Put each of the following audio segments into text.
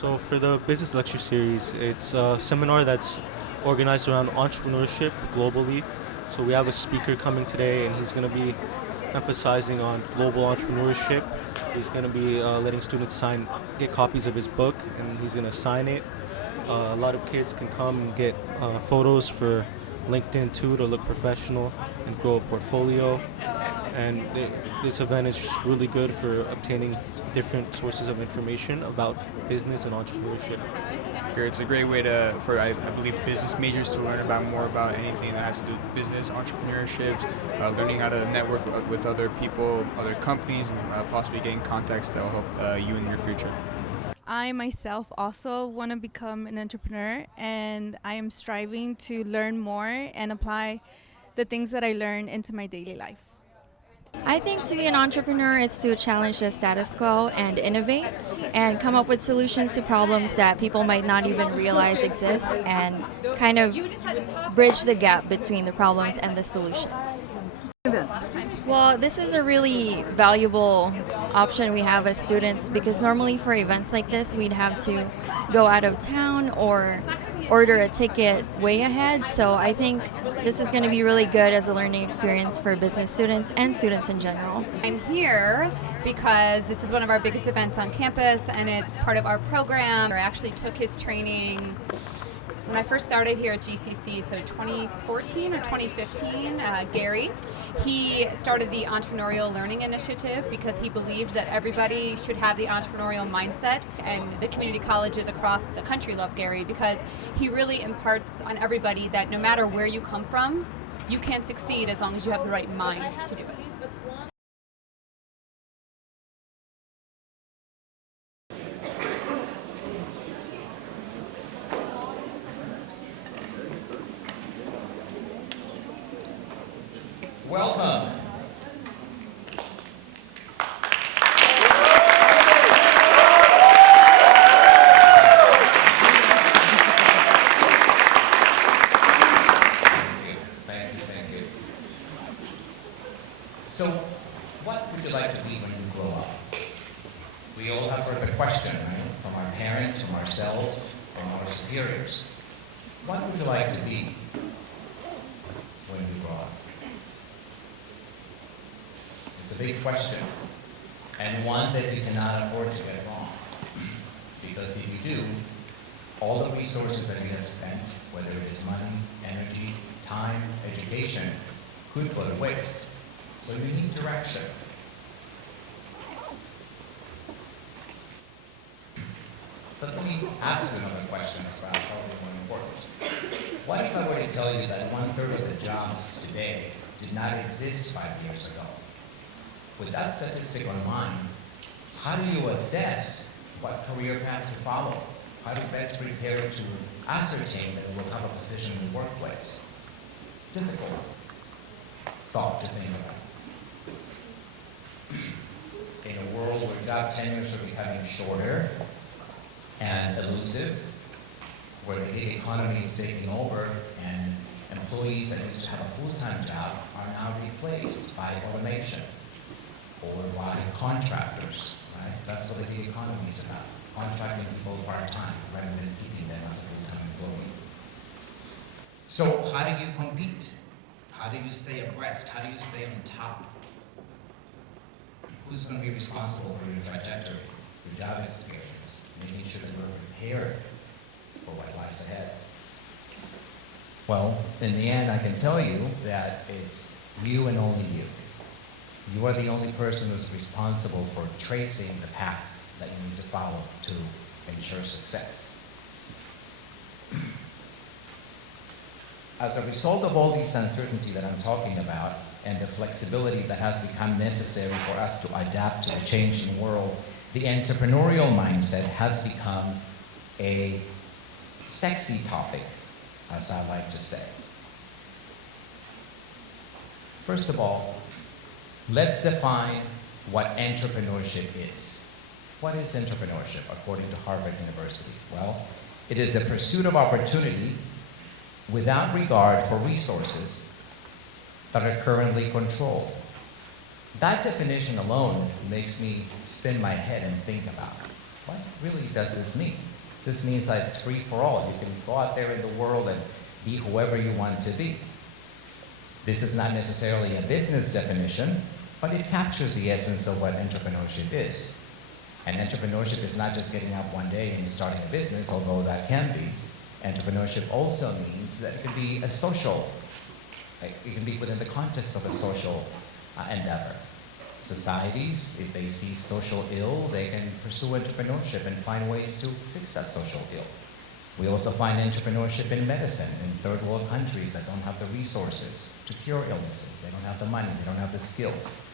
So for the business lecture series, it's a seminar that's organized around entrepreneurship globally. So we have a speaker coming today, and he's going to be emphasizing on global entrepreneurship. He's going to be letting students get copies of his book, and he's going to sign it. A lot of kids can come and get photos for LinkedIn too to look professional and grow a portfolio. And this event is just really good for obtaining different sources of information about business and entrepreneurship. It's a great way for I believe business majors to learn about more about anything that has to do with business, entrepreneurship, learning how to network with other people, other companies, and possibly getting contacts that will help you in your future. I myself also want to become an entrepreneur, and I am striving to learn more and apply the things that I learn into my daily life. I think to be an entrepreneur is to challenge the status quo and innovate and come up with solutions to problems that people might not even realize exist and kind of bridge the gap between the problems and the solutions. Well, this is a really valuable option we have as students because normally for events like this we'd have to go out of town or order a ticket way ahead. So I think this is going to be really good as a learning experience for business students and students in general. I'm here because this is one of our biggest events on campus and it's part of our program. I actually took his training when I first started here at GCC, so 2014 or 2015, Gary, he started the Entrepreneurial Learning Initiative because he believed that everybody should have the entrepreneurial mindset, and the community colleges across the country love Gary because he really imparts on everybody that no matter where you come from, you can succeed as long as you have the right mind to do it. Welcome. Thank you. So, what would you like to be when you grow up? We all have heard the question, right? From our parents, from ourselves, from our superiors. What would you like to be when you grow up? It's a big question, and one that you cannot afford to get wrong. Because if you do, all the resources that you have spent, whether it is money, energy, time, education, could go to waste. So you need direction. But let me ask you another question that's probably more important. What if I were to tell you that 1/3 of the jobs today did not exist 5 years ago? With that statistic in mind, how do you assess what career path to follow? How to best prepare to ascertain that you will have a position in the workplace? Difficult thought to think about. In a world where job tenures are becoming shorter and elusive, where the gig economy is taking over and employees that used to have a full-time job are now replaced by automation or by contractors, right? That's what the gig economy is about, contracting people part-time rather than keeping them as a full-time employee. So how do you compete? How do you stay abreast? How do you stay on top? Who's going to be responsible for your trajectory, your job experience, making sure that you're prepared for what lies ahead? Well, in the end, I can tell you that it's you and only you. You are the only person who's responsible for tracing the path that you need to follow to ensure success. As a result of all this uncertainty that I'm talking about and the flexibility that has become necessary for us to adapt to the changing world, the entrepreneurial mindset has become a sexy topic, as I like to say. First of all, let's define what entrepreneurship is. What is entrepreneurship according to Harvard University? Well, it is a pursuit of opportunity without regard for resources that are currently controlled. That definition alone makes me spin my head and think about what really does this mean? This means that it's free for all. You can go out there in the world and be whoever you want to be. This is not necessarily a business definition, but it captures the essence of what entrepreneurship is. And entrepreneurship is not just getting up one day and starting a business, although that can be. Entrepreneurship also means that it can be a social, it can be within the context of a social endeavor. Societies, if they see social ill, they can pursue entrepreneurship and find ways to fix that social ill. We also find entrepreneurship in medicine in third world countries that don't have the resources to cure illnesses. They don't have the money, they don't have the skills.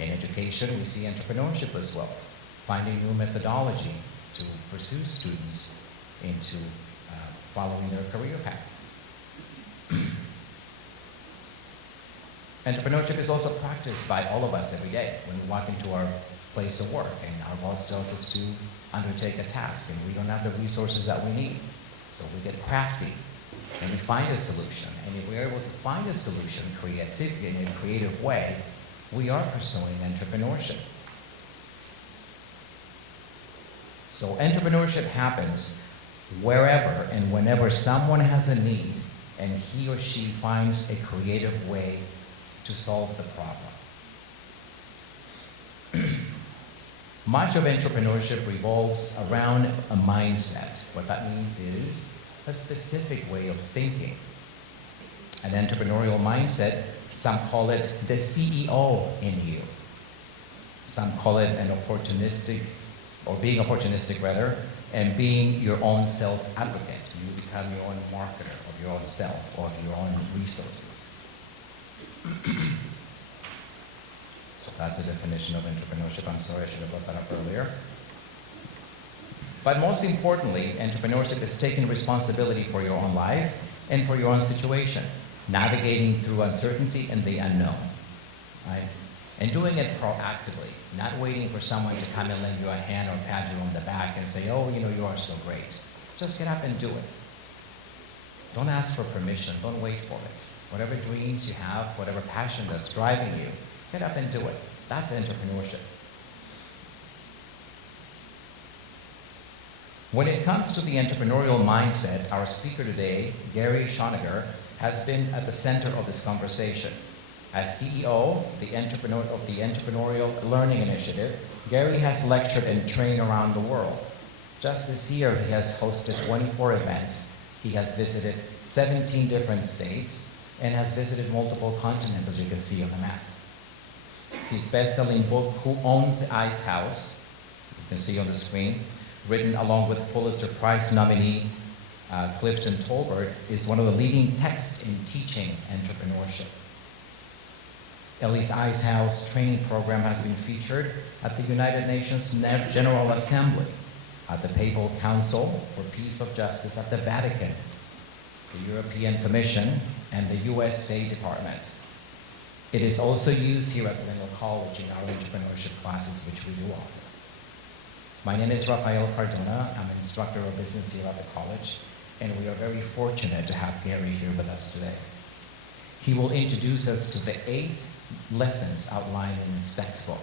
In education, we see entrepreneurship as well, finding new methodology to pursue students into following their career path. Entrepreneurship is also practiced by all of us every day when we walk into our place of work and our boss tells us to undertake a task and we don't have the resources that we need. So we get crafty and we find a solution. And if we're able to find a solution in a creative way, we are pursuing entrepreneurship. So entrepreneurship happens wherever and whenever someone has a need and he or she finds a creative way to solve the problem. Much of entrepreneurship revolves around a mindset. What that means is a specific way of thinking. An entrepreneurial mindset, some call it the CEO in you. Some call it an opportunistic, or being opportunistic rather, and being your own self-advocate. You become your own marketer of your own self or of your own resources. So that's the definition of entrepreneurship. I'm sorry, I should have brought that up earlier. But most importantly, entrepreneurship is taking responsibility for your own life and for your own situation, navigating through uncertainty and the unknown, right? And doing it proactively, not waiting for someone to come and lend you a hand or pat you on the back and say, oh, you are so great. Just get up and do it. Don't ask for permission, don't wait for it. Whatever dreams you have, whatever passion that's driving you, get up and do it. That's entrepreneurship. When it comes to the entrepreneurial mindset, our speaker today, Gary Schoeniger, has been at the center of this conversation. As CEO of the Entrepreneurial Learning Initiative, Gary has lectured and trained around the world. Just this year, he has hosted 24 events. He has visited 17 different states and has visited multiple continents, as you can see on the map. His best-selling book, Who Owns the Ice House, you can see on the screen, written along with Pulitzer Prize nominee Clifton Tolbert, is one of the leading texts in teaching entrepreneurship. Ellie's Ice House training program has been featured at the United Nations General Assembly, at the Papal Council for Peace of Justice at the Vatican, the European Commission, and the US State Department. It is also used here at Glendale College in our entrepreneurship classes, which we do offer. My name is Rafael Cardona. I'm an instructor of business here at the college, and we are very fortunate to have Gary here with us today. He will introduce us to the 8 lessons outlined in his textbook.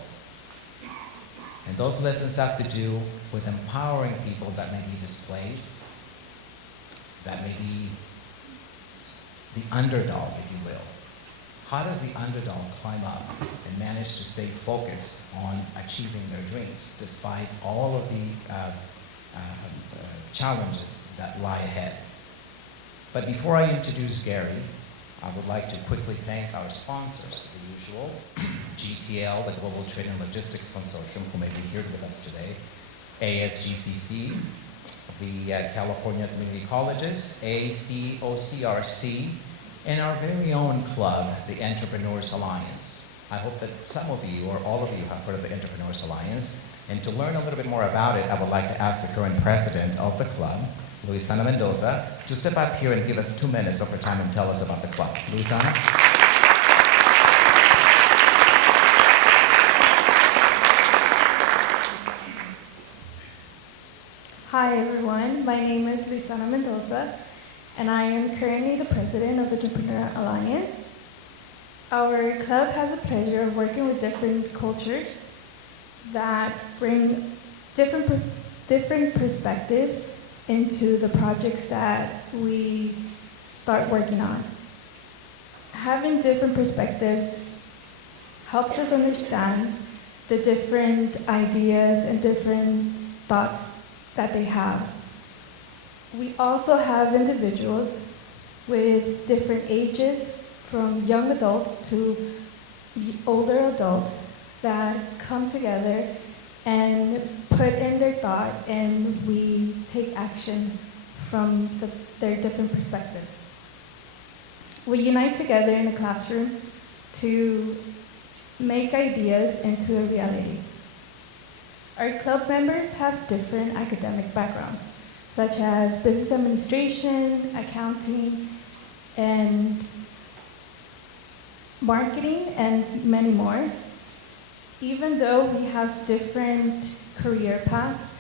And those lessons have to do with empowering people that may be displaced, that may be the underdog, if you will. How does the underdog climb up and manage to stay focused on achieving their dreams despite all of the challenges that lie ahead? But before I introduce Gary, I would like to quickly thank our sponsors, the usual, GTL, the Global Trade and Logistics Consortium, who may be here with us today, ASGCC, the California Community Colleges, ACOCRC, and our very own club, the Entrepreneurs Alliance. I hope that some of you, or all of you, have heard of the Entrepreneurs Alliance. And to learn a little bit more about it, I would like to ask the current president of the club, Luisana Mendoza, to step up here and give us 2 minutes of her time and tell us about the club. Luisana? Hi everyone, my name is Luisana Mendoza, and I am currently the president of the Entrepreneurial Alliance. Our club has the pleasure of working with different cultures that bring different perspectives into the projects that we start working on. Having different perspectives helps us understand the different ideas and different thoughts that they have. We also have individuals with different ages, from young adults to older adults, that come together and put in their thought, and we take action from their different perspectives. We unite together in a classroom to make ideas into a reality. Our club members have different academic backgrounds, such as business administration, accounting, and marketing, and many more. Even though we have different career paths,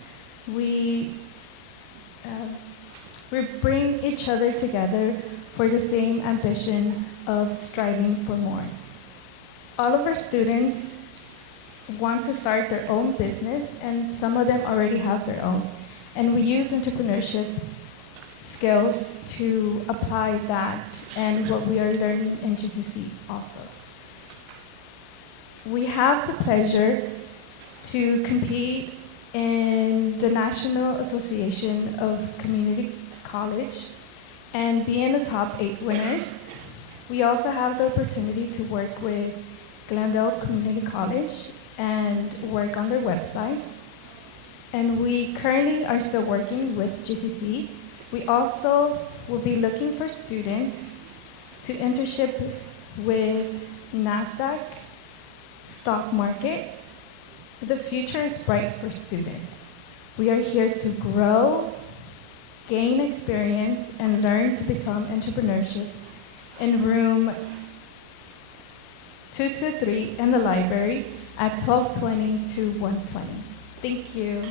we bring each other together for the same ambition of striving for more. All of our students want to start their own business, and some of them already have their own. And we use entrepreneurship skills to apply that and what we are learning in GCC also. We have the pleasure to compete in the National Association of Community College and be in the top 8 winners. We also have the opportunity to work with Glendale Community College and work on their website. And we currently are still working with GCC. We also will be looking for students to internship with NASDAQ stock market. The future is bright for students. We are here to grow, gain experience, and learn to become entrepreneurship in room 223 in the library at 1220 to 120. Thank you.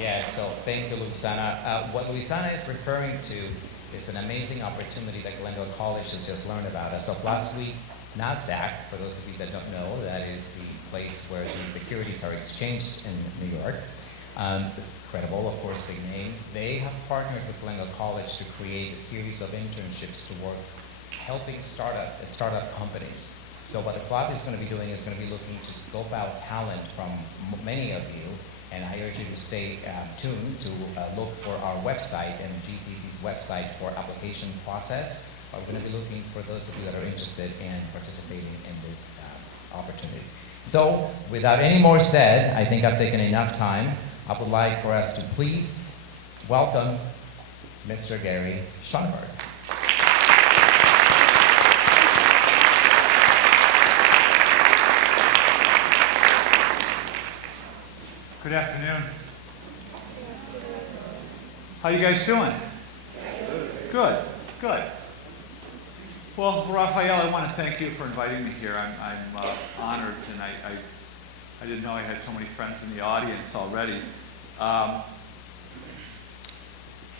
Yeah, so thank you, Luisana. What Luisana is referring to is an amazing opportunity that Glendale College has just learned about. As of last week, NASDAQ, for those of you that don't know, that is the place where the securities are exchanged in New York. Credible, of course, big name. They have partnered with Glendale College to create a series of internships to work helping startup companies. So what the club is going to be doing is going to be looking to scope out talent from many of you, and I urge you to stay tuned to look for our website and GCC's website for application process. We're going to be looking for those of you that are interested in participating in this opportunity. So without any more said, I think I've taken enough time. I would like for us to please welcome Mr. Gary Schoeniger. Good afternoon. How you guys doing? Good, good. Well, Rafael, I want to thank you for inviting me here. I'm honored, and I didn't know I had so many friends in the audience already.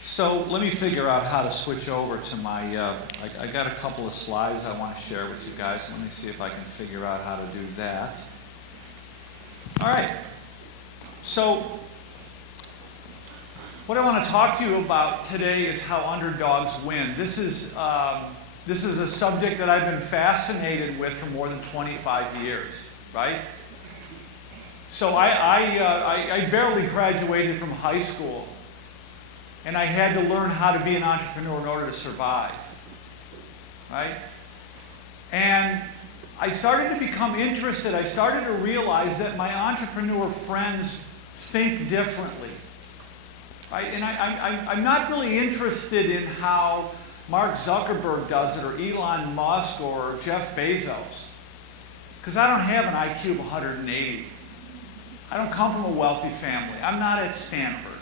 So let me figure out how to switch over to my, I got a couple of slides I want to share with you guys. Let me see if I can figure out how to do that. All right. So what I want to talk to you about today is how underdogs win. This is a subject that I've been fascinated with for more than 25 years, right? So I barely graduated from high school, and I had to learn how to be an entrepreneur in order to survive, right? And I started to become interested. I started to realize that my entrepreneur friends think differently, right? And I'm not really interested in how Mark Zuckerberg does it, or Elon Musk, or Jeff Bezos, because I don't have an IQ of 180. I don't come from a wealthy family. I'm not at Stanford,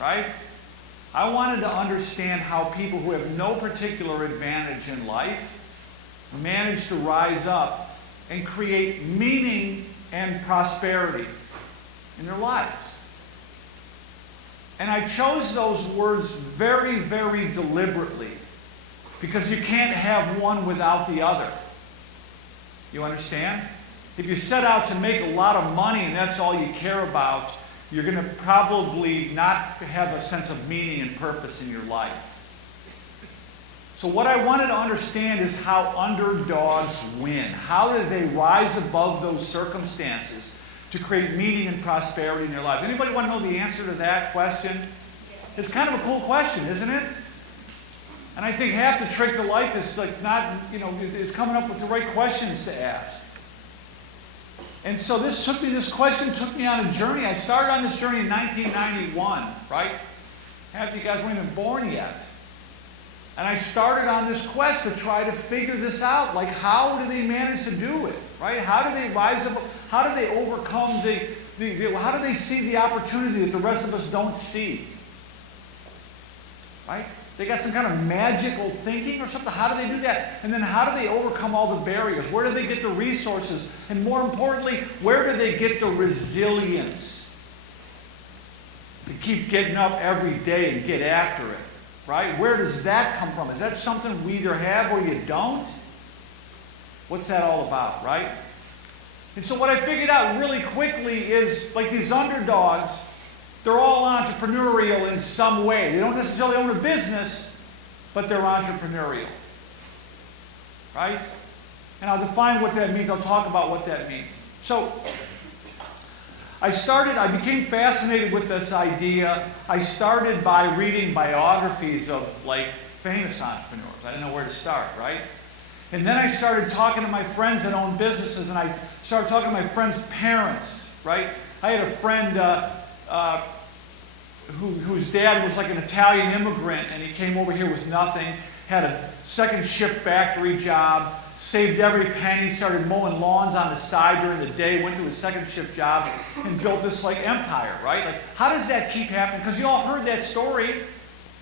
right? I wanted to understand how people who have no particular advantage in life manage to rise up and create meaning and prosperity in their lives. And I chose those words very, very deliberately, because you can't have one without the other. You understand? If you set out to make a lot of money and that's all you care about, you're going to probably not have a sense of meaning and purpose in your life. So what I wanted to understand is how underdogs win. How do they rise above those circumstances to create meaning and prosperity in their lives? Anybody want to know the answer to that question? It's kind of a cool question, isn't it? And I think half the trick to life is like not, is coming up with the right questions to ask. And so this question took me on a journey. I started on this journey in 1991, right? Half of you guys weren't even born yet. And I started on this quest to try to figure this out. Like, how do they manage to do it, right? How do they rise up? How do they overcome how do they see the opportunity that the rest of us don't see? Right? They got some kind of magical thinking or something. How do they do that? And then how do they overcome all the barriers? Where do they get the resources? And more importantly, where do they get the resilience to keep getting up every day and get after it? Right? Where does that come from? Is that something we either have or you don't? What's that all about, right? And so what I figured out really quickly is, like these underdogs, they're all entrepreneurial in some way. They don't necessarily own a business, but they're entrepreneurial. Right? And I'll define what that means. I'll talk about what that means. So, I became fascinated with this idea. I started by reading biographies of like famous entrepreneurs. I didn't know where to start, right? And then I started talking to my friends that own businesses, and I started talking to my friends' parents, right? I had a friend whose dad was like an Italian immigrant, and he came over here with nothing, had a second shift factory job, saved every penny, started mowing lawns on the side during the day, went to his second shift job, and built this like empire, right? Like, how does that keep happening? Because you all heard that story,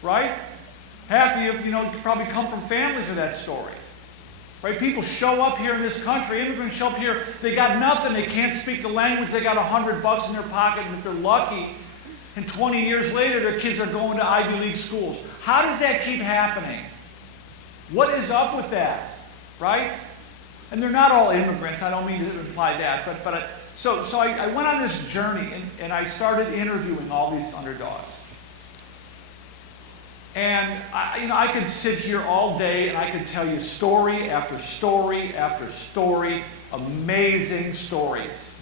right? Half of you, you probably come from families of that story. Right? People show up here in this country, immigrants show up here, they got nothing, they can't speak the language, they got $100 in their pocket, and if they're lucky, and 20 years later their kids are going to Ivy League schools. How does that keep happening? What is up with that? Right? And they're not all immigrants, I don't mean to imply that, so I went on this journey and I started interviewing all these underdogs. And I could sit here all day and I could tell you story after story after story, amazing stories,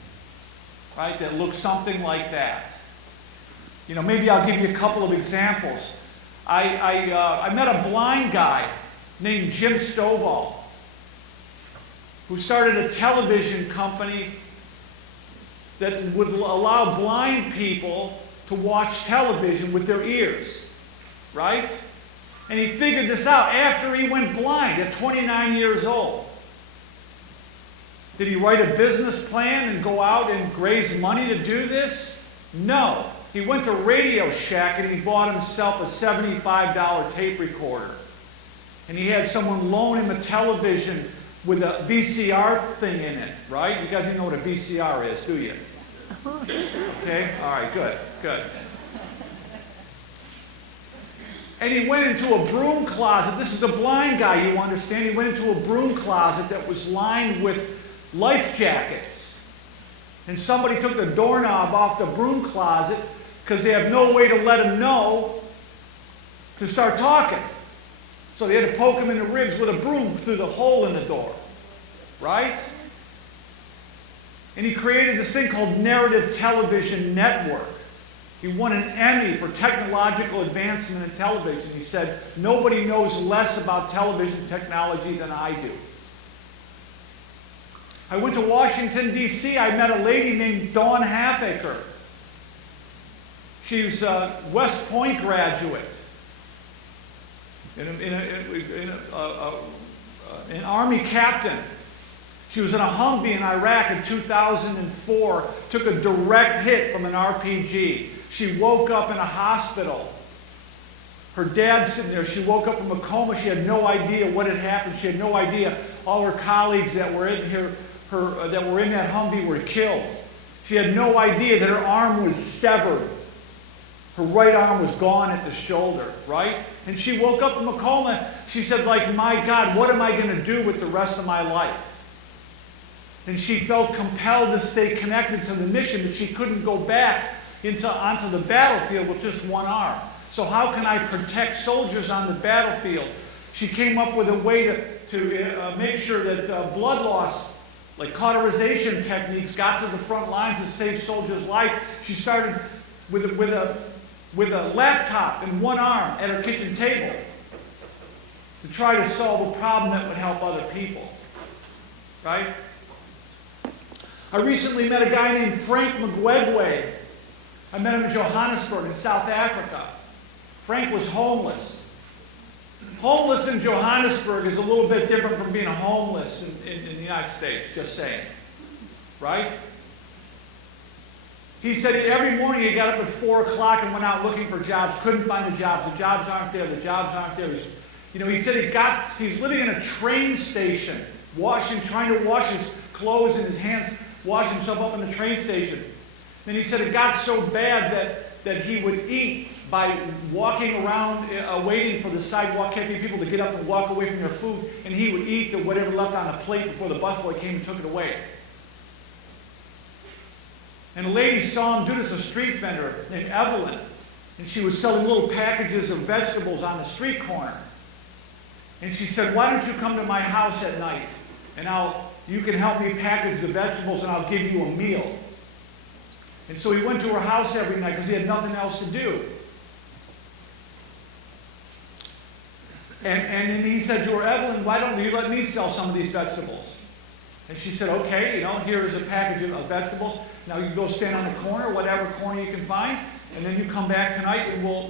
right, that look something like that. Maybe I'll give you a couple of examples. I met a blind guy named Jim Stovall who started a television company that would allow blind people to watch television with their ears. Right? And he figured this out after he went blind at 29 years old. Did he write a business plan and go out and raise money to do this? No. He went to Radio Shack and he bought himself a $75 tape recorder. And he had someone loan him a television with a VCR thing in it, right? You guys don't know what a VCR is, do you? Okay? All right, good, good. And he went into a broom closet. This is a blind guy, you understand. He went into a broom closet that was lined with life jackets. And somebody took the doorknob off the broom closet because they have no way to let him know to start talking. So they had to poke him in the ribs with a broom through the hole in the door. Right? And he created this thing called Narrative Television Network. He won an Emmy for technological advancement in television. He said, nobody knows less about television technology than I do. I went to Washington, D.C. I met a lady named Dawn Halfaker. She's a West Point graduate, an Army captain. She was in a Humvee in Iraq in 2004, took a direct hit from an RPG. She woke up in a hospital. Her dad's sitting there. She woke up from a coma. She had no idea what had happened. She had no idea all her colleagues that were in that were in that Humvee were killed. She had no idea that her arm was severed. Her right arm was gone at the shoulder, right? And she woke up from a coma. She said, like, my God, what am I going to do with the rest of my life? And she felt compelled to stay connected to the mission, that she couldn't go back onto the battlefield with just one arm. So how can I protect soldiers on the battlefield? She came up with a way to make sure that blood loss, like cauterization techniques, got to the front lines and saved soldiers' life. She started with a laptop in one arm at her kitchen table to try to solve a problem that would help other people. Right? I recently met a guy named Frank Mugwegwe. I met him in Johannesburg in South Africa. Frank was homeless. Homeless in Johannesburg is a little bit different from being homeless in the United States, just saying. Right? He said every morning he got up at 4 o'clock and went out looking for jobs, couldn't find the jobs. The jobs aren't there, the jobs aren't there. You know, he said he was living in a train station, trying to wash his clothes in his hands, wash himself up in the train station. And he said it got so bad that he would eat by walking around waiting for the sidewalk cafe people to get up and walk away from their food, and he would eat whatever left on the plate before the busboy came and took it away. And a lady saw him do this, a street vendor named Evelyn, and she was selling little packages of vegetables on the street corner. And she said, "Why don't you come to my house at night, and you can help me package the vegetables, and I'll give you a meal." And so he went to her house every night because he had nothing else to do. And then he said to her, "Evelyn, why don't you let me sell some of these vegetables?" And she said, "Okay, here's a package of vegetables. Now you go stand on the corner, whatever corner you can find, and then you come back tonight and we'll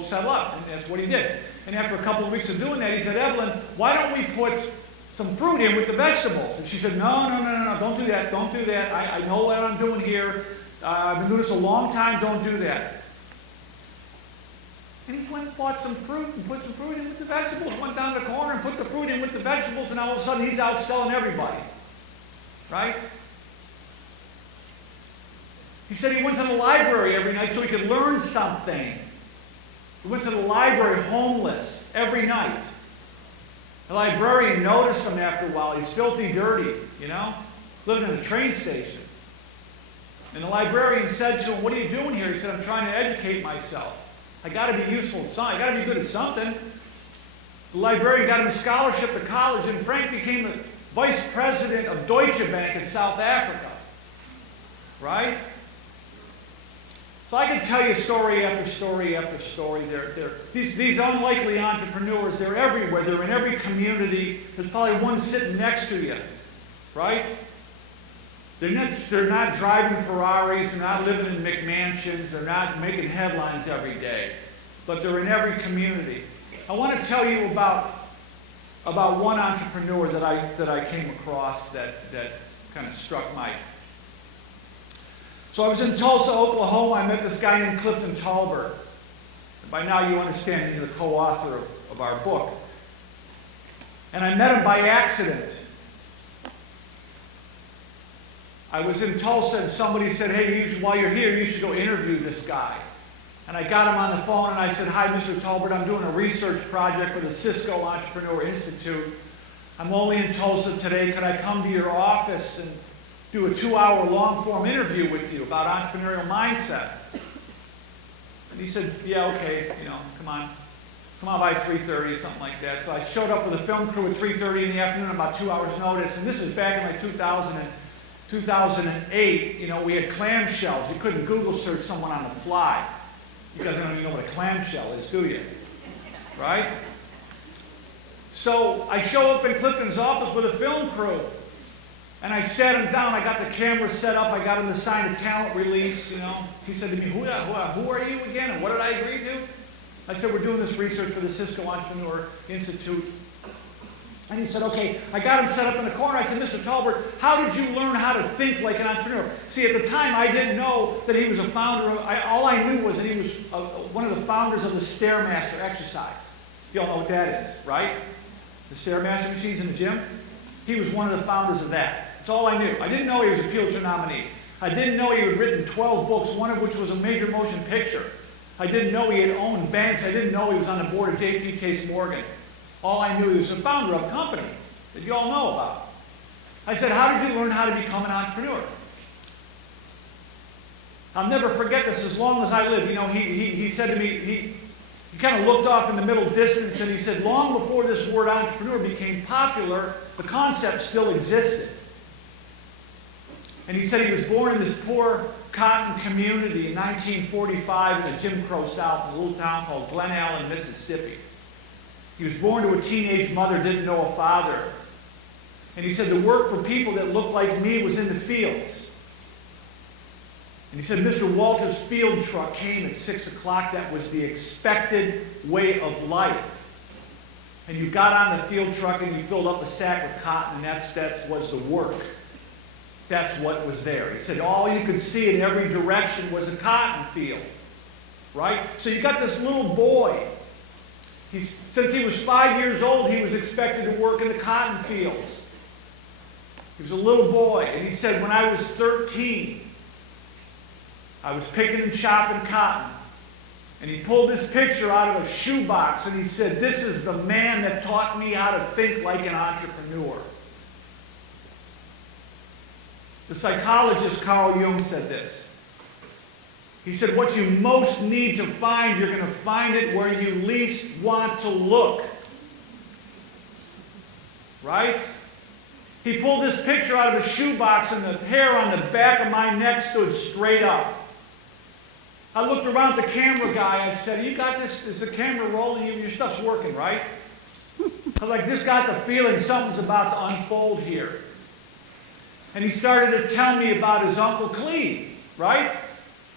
settle up." And that's what he did. And after a couple of weeks of doing that, he said, "Evelyn, why don't we put some fruit in with the vegetables?" And she said, No, don't do that, don't do that. I know what I'm doing here. I've been doing this a long time, don't do that. And he went and bought some fruit and put some fruit in with the vegetables, went down the corner and put the fruit in with the vegetables, and all of a sudden he's out selling everybody. Right? He said he went to the library every night so he could learn something. He went to the library homeless every night. The librarian noticed him after a while. He's filthy dirty, living in a train station. And the librarian said to him, "What are you doing here?" He said, "I'm trying to educate myself. I got to be useful at something. I got to be good at something." The librarian got him a scholarship to college, and Frank became the vice president of Deutsche Bank in South Africa. Right? So I can tell you story after story after story. These unlikely entrepreneurs, they're everywhere. They're in every community. There's probably one sitting next to you. Right? They're not driving Ferraris. They're not living in McMansions. They're not making headlines every day. But they're in every community. I want to tell you about one entrepreneur that I came across that kind of struck my... So I was in Tulsa, Oklahoma. I met this guy named Clifton Talbert. By now you understand he's the co-author of our book. And I met him by accident. I was in Tulsa and somebody said, "Hey, while you're here, you should go interview this guy." And I got him on the phone and I said, "Hi, Mr. Talbert, I'm doing a research project for the Cisco Entrepreneur Institute. I'm only in Tulsa today. Could I come to your office and do a 2-hour long-form interview with you about entrepreneurial mindset?" And he said, "Yeah, okay, come on by 3:30, something like that." So I showed up with a film crew at 3:30 in the afternoon, about 2 hours notice, and this was back in like 2008. We had clamshells. You couldn't Google search someone on the fly. You guys don't even know what a clamshell is, do you? Right? So I show up in Clifton's office with a film crew. And I sat him down, I got the camera set up, I got him to sign a talent release, He said to me, who are you again, and what did I agree to? I said, "We're doing this research for the Cisco Entrepreneur Institute." And he said, "Okay." I got him set up in the corner. I said, "Mr. Talbert, how did you learn how to think like an entrepreneur?" See, at the time, I didn't know that he was a founder all I knew was that he was one of the founders of the Stairmaster exercise. You all know what that is, right? The Stairmaster machines in the gym? He was one of the founders of that. That's all I knew. I didn't know he was a Pulitzer nominee. I didn't know he had written 12 books, one of which was a major motion picture. I didn't know he had owned banks. I didn't know he was on the board of J.P. Chase Morgan. All I knew, he was the founder of a company that you all know about. I said, how did you learn how to become an entrepreneur? I'll never forget this as long as I live. You know, he said to me, he kind of looked off in the middle distance and he said, long before this word entrepreneur became popular, the concept still existed. And he said he was born in this poor cotton community in 1945 in the Jim Crow South, in a little town called Glendale, Mississippi. He was born to a teenage mother, didn't know a father. And he said the work for people that looked like me was in the fields. And he said Mr. Walter's field truck came at 6 o'clock. That was the expected way of life. And you got on the field truck and you filled up a sack with cotton, and that was the work. That's what was there. He said all you could see in every direction was a cotton field. Right? So you got this little boy. Since he was 5 years old, he was expected to work in the cotton fields. He was a little boy. And he said, when I was 13, I was picking and chopping cotton. And he pulled this picture out of a shoebox and he said, this is the man that taught me how to think like an entrepreneur. The psychologist Carl Jung said this. He said, what you most need to find, you're going to find it where you least want to look. Right? He pulled this picture out of a shoebox and the hair on the back of my neck stood straight up. I looked around at the camera guy. I said, you got this? Is the camera rolling? Your stuff's working, right? I just got the feeling something's about to unfold here. And he started to tell me about his Uncle Cleve, right?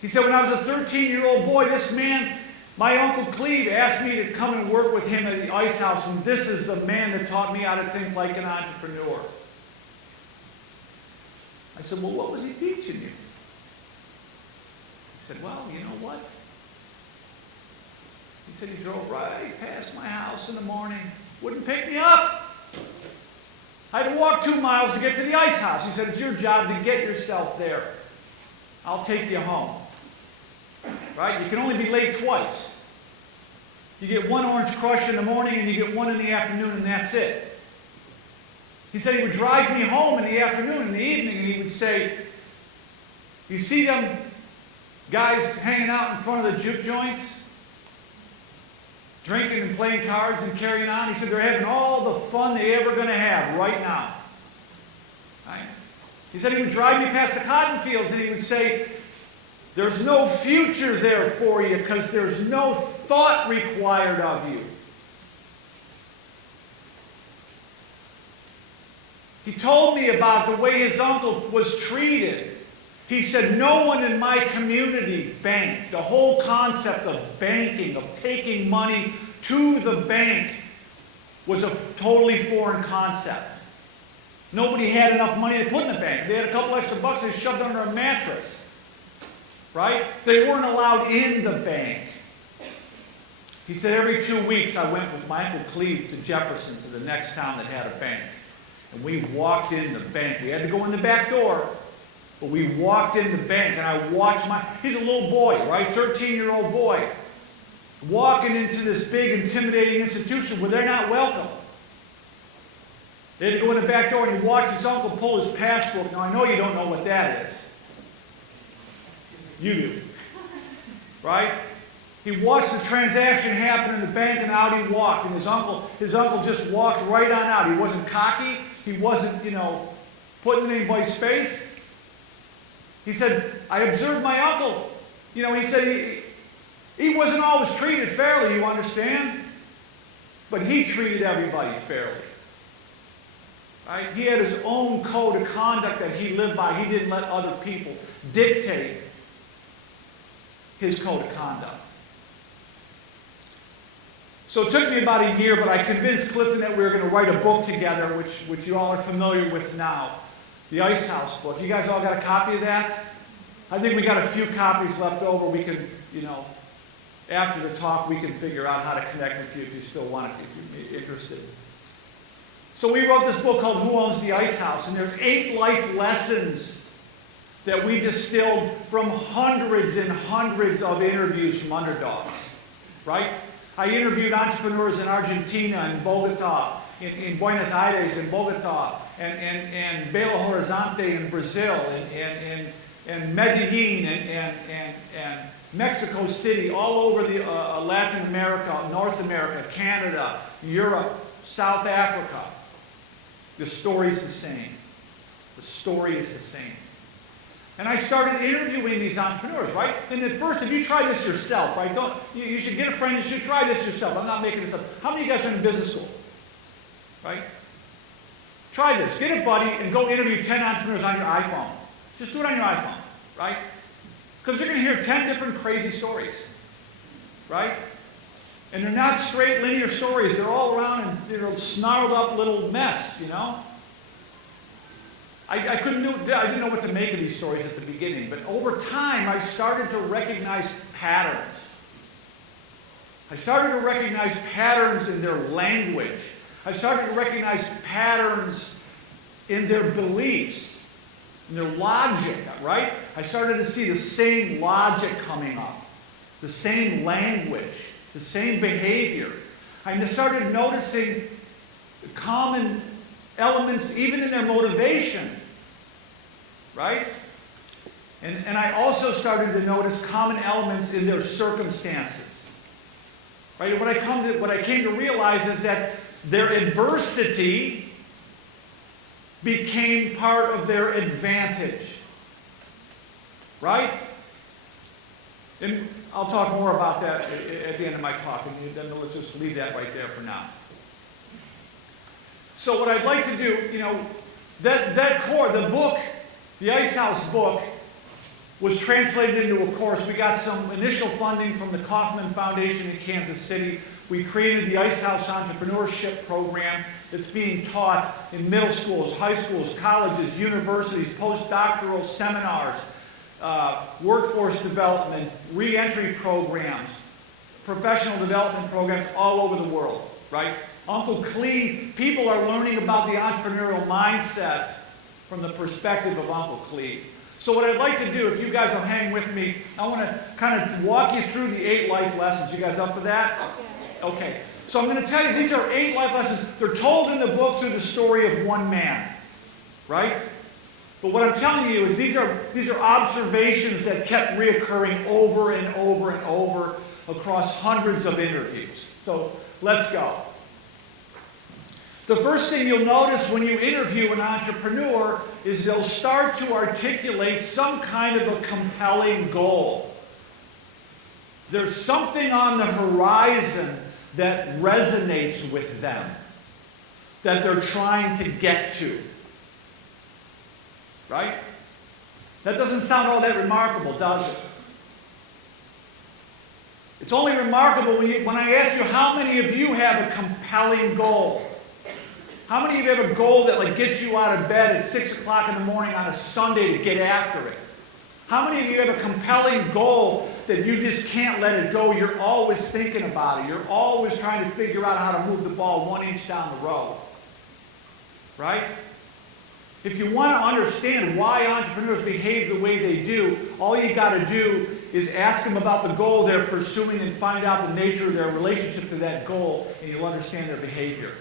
He said, when I was a 13-year-old boy, this man, my Uncle Cleve, asked me to come and work with him at the ice house, and this is the man that taught me how to think like an entrepreneur. I said, well, what was he teaching you? He said, well, you know what? He said he drove right past my house in the morning, wouldn't pick me up. I had to walk 2 miles to get to the ice house. He said, it's your job to get yourself there. I'll take you home. Right? You can only be late twice. You get one Orange Crush in the morning and you get one in the afternoon, and that's it. He said he would drive me home in the afternoon, in the evening, and he would say, you see them guys hanging out in front of the juke joints? Drinking and playing cards and carrying on? He said they're having all the fun they're ever going to have right now. Right? He said he would drive me past the cotton fields and he would say, there's no future there for you because there's no thought required of you. He told me about the way his uncle was treated. He said, no one in my community banked. The whole concept of banking, of taking money to the bank, was a totally foreign concept. Nobody had enough money to put in the bank. They had a couple extra bucks they shoved under a mattress. Right? They weren't allowed in the bank. He said every 2 weeks I went with my Uncle Cleve to Jefferson, to the next town that had a bank. And we walked in the bank. We had to go in the back door. But we walked in the bank and I watched he's a little boy, right? 13-year-old boy. Walking into this big intimidating institution where they're not welcome. They had to go in the back door and he watched his uncle pull his passbook. Now I know you don't know what that is. You do. Right? He watched the transaction happen in the bank and out he walked. And his uncle just walked right on out. He wasn't cocky. He wasn't, putting in anybody's face. He said, I observed my uncle. He said he wasn't always treated fairly, you understand? But he treated everybody fairly. Right? He had his own code of conduct that he lived by. He didn't let other people dictate his code of conduct. So it took me about a year, but I convinced Clifton that we were going to write a book together, which you all are familiar with now. The Ice House book. You guys all got a copy of that? I think we got a few copies left over. We could, after the talk, we can figure out how to connect with you if you still want it, if you're interested. So we wrote this book called Who Owns the Ice House? And there's 8 life lessons that we distilled from hundreds and hundreds of interviews from underdogs. Right? I interviewed entrepreneurs in Argentina and Bogota, in Buenos Aires and Bogota, and Belo Horizonte in Brazil, and Medellin, and Mexico City, all over the Latin America, North America, Canada, Europe, South Africa. The story's the same. The story is the same. And I started interviewing these entrepreneurs, right? And at first, if you try this yourself, right? You should get a friend, you should try this yourself. I'm not making this up. How many of you guys are in business school? Right? Try this. Get a buddy and go interview 10 entrepreneurs on your iPhone. Just do it on your iPhone, right? Because you're going to hear 10 different crazy stories, right? And they're not straight linear stories. They're all around and they're a snarled up little mess, you know? I didn't know what to make of these stories at the beginning, but over time I started to recognize patterns. I started to recognize patterns in their language. I started to recognize patterns in their beliefs, in their logic, right? I started to see the same logic coming up, the same language, the same behavior. I started noticing common elements even in their motivation, right? And I also started to notice common elements in their circumstances, right? And what I came to realize is that their adversity became part of their advantage, right? And I'll talk more about that at the end of my talk, and then let's just leave that right there for now. So what I'd like to do, you know, the book, the Ice House book, was translated into a course. We got some initial funding from the Kauffman Foundation in Kansas City. We created the Ice House Entrepreneurship Program that's being taught in middle schools, high schools, colleges, universities, postdoctoral seminars, workforce development, re-entry programs, professional development programs all over the world, right? Uncle Clee, people are learning about the entrepreneurial mindset from the perspective of Uncle Clee. So what I'd like to do, if you guys will hang with me, I want to kind of walk you through the 8 life lessons. You guys up for that? Okay. So I'm going to tell you, these are 8 life lessons. They're told in the book through the story of one man, right? But what I'm telling you is these are observations that kept reoccurring over and over and over across hundreds of interviews. So let's go. The first thing you'll notice when you interview an entrepreneur is they'll start to articulate some kind of a compelling goal. There's something on the horizon that resonates with them, that they're trying to get to. Right? That doesn't sound all that remarkable, does it? It's only remarkable when I ask you, how many of you have a compelling goal? How many of you have a goal that gets you out of bed at 6 o'clock in the morning on a Sunday to get after it? How many of you have a compelling goal that you just can't let it go? You're always thinking about it. You're always trying to figure out how to move the ball 1 inch down the road. Right? If you want to understand why entrepreneurs behave the way they do, all you got to do is ask them about the goal they're pursuing and find out the nature of their relationship to that goal, and you'll understand their behavior.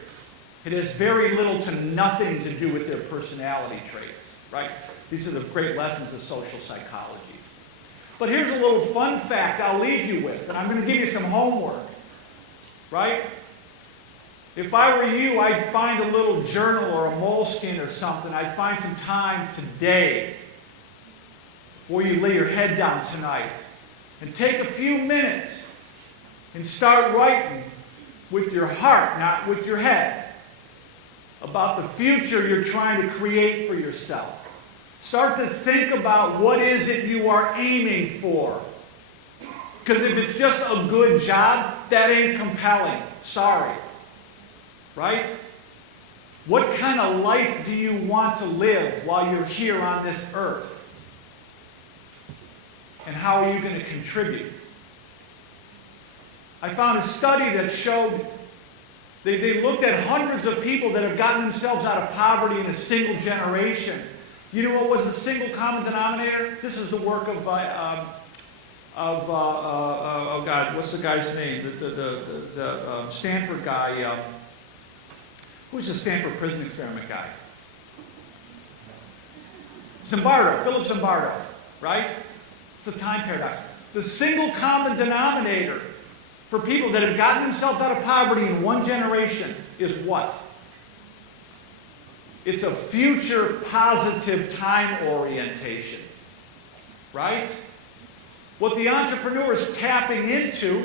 It has very little to nothing to do with their personality traits, right? These are the great lessons of social psychology. But here's a little fun fact I'll leave you with, and I'm going to give you some homework, right? If I were you, I'd find a little journal or a moleskin or something. I'd find some time today before you lay your head down tonight and take a few minutes and start writing with your heart, not with your head, about the future you're trying to create for yourself. Start to think about what is it you are aiming for. Because if it's just a good job, that ain't compelling. Sorry. Right? What kind of life do you want to live while you're here on this earth? And how are you going to contribute? I found a study that showed they looked at hundreds of people that have gotten themselves out of poverty in a single generation. You know what was the single common denominator? This is the work of oh God, what's the guy's name? The Stanford guy. Who's the Stanford prison experiment guy? Philip Zimbardo, right? It's a time paradox. The single common denominator for people that have gotten themselves out of poverty in one generation is what? It's a future positive time orientation, right? What the entrepreneur is tapping into,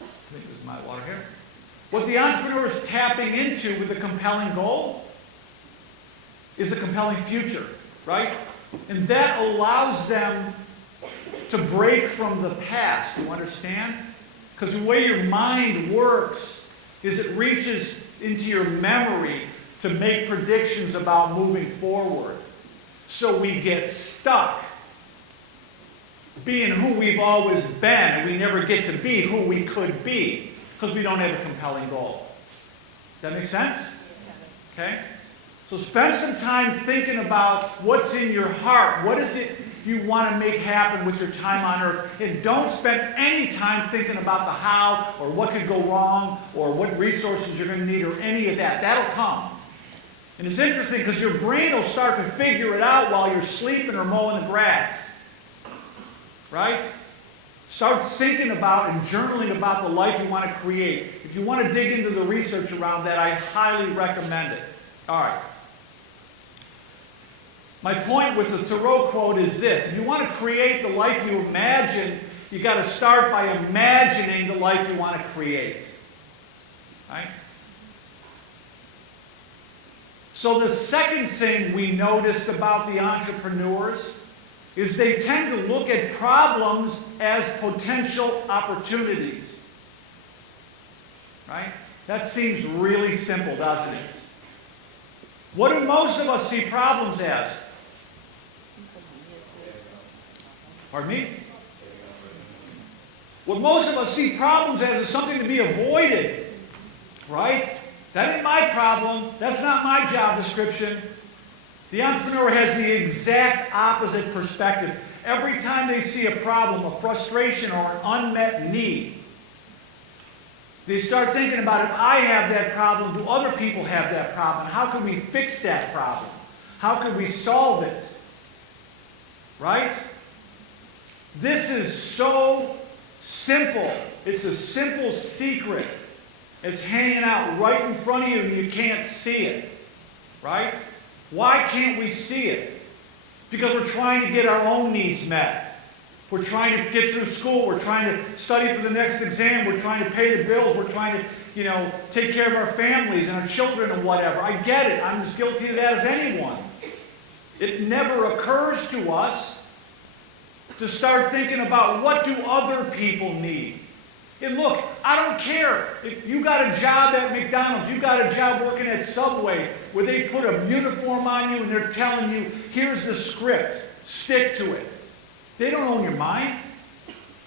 I think this is my water here. What the entrepreneur is tapping into with a compelling goal is a compelling future, right? And that allows them to break from the past, you understand? Because the way your mind works is it reaches into your memory to make predictions about moving forward. So we get stuck being who we've always been, and we never get to be who we could be because we don't have a compelling goal. That make sense? Okay? So spend some time thinking about what's in your heart. What is it you want to make happen with your time on earth? And don't spend any time thinking about the how or what could go wrong or what resources you're going to need or any of that. That'll come. And it's interesting because your brain will start to figure it out while you're sleeping or mowing the grass. Right? Start thinking about and journaling about the life you want to create. If you want to dig into the research around that, I highly recommend it. All right. My point with the Thoreau quote is this. If you want to create the life you imagine, you've got to start by imagining the life you want to create. Right? So the second thing we noticed about the entrepreneurs is they tend to look at problems as potential opportunities. Right? That seems really simple, doesn't it? What do most of us see problems as? Pardon me? What most of us see problems as is something to be avoided. Right? That ain't my problem. That's not my job description. The entrepreneur has the exact opposite perspective. Every time they see a problem, a frustration, or an unmet need, they start thinking about, if I have that problem, do other people have that problem? How can we fix that problem? How can we solve it? Right? This is so simple. It's a simple secret. It's hanging out right in front of you and you can't see it. Right? Why can't we see it? Because we're trying to get our own needs met. We're trying to get through school. We're trying to study for the next exam. We're trying to pay the bills. We're trying to, take care of our families and our children and whatever. I get it. I'm as guilty of that as anyone. It never occurs to us to start thinking about, what do other people need? And look, I don't care if you got a job at McDonald's, you got a job working at Subway, where they put a uniform on you and they're telling you, here's the script, stick to it. They don't own your mind.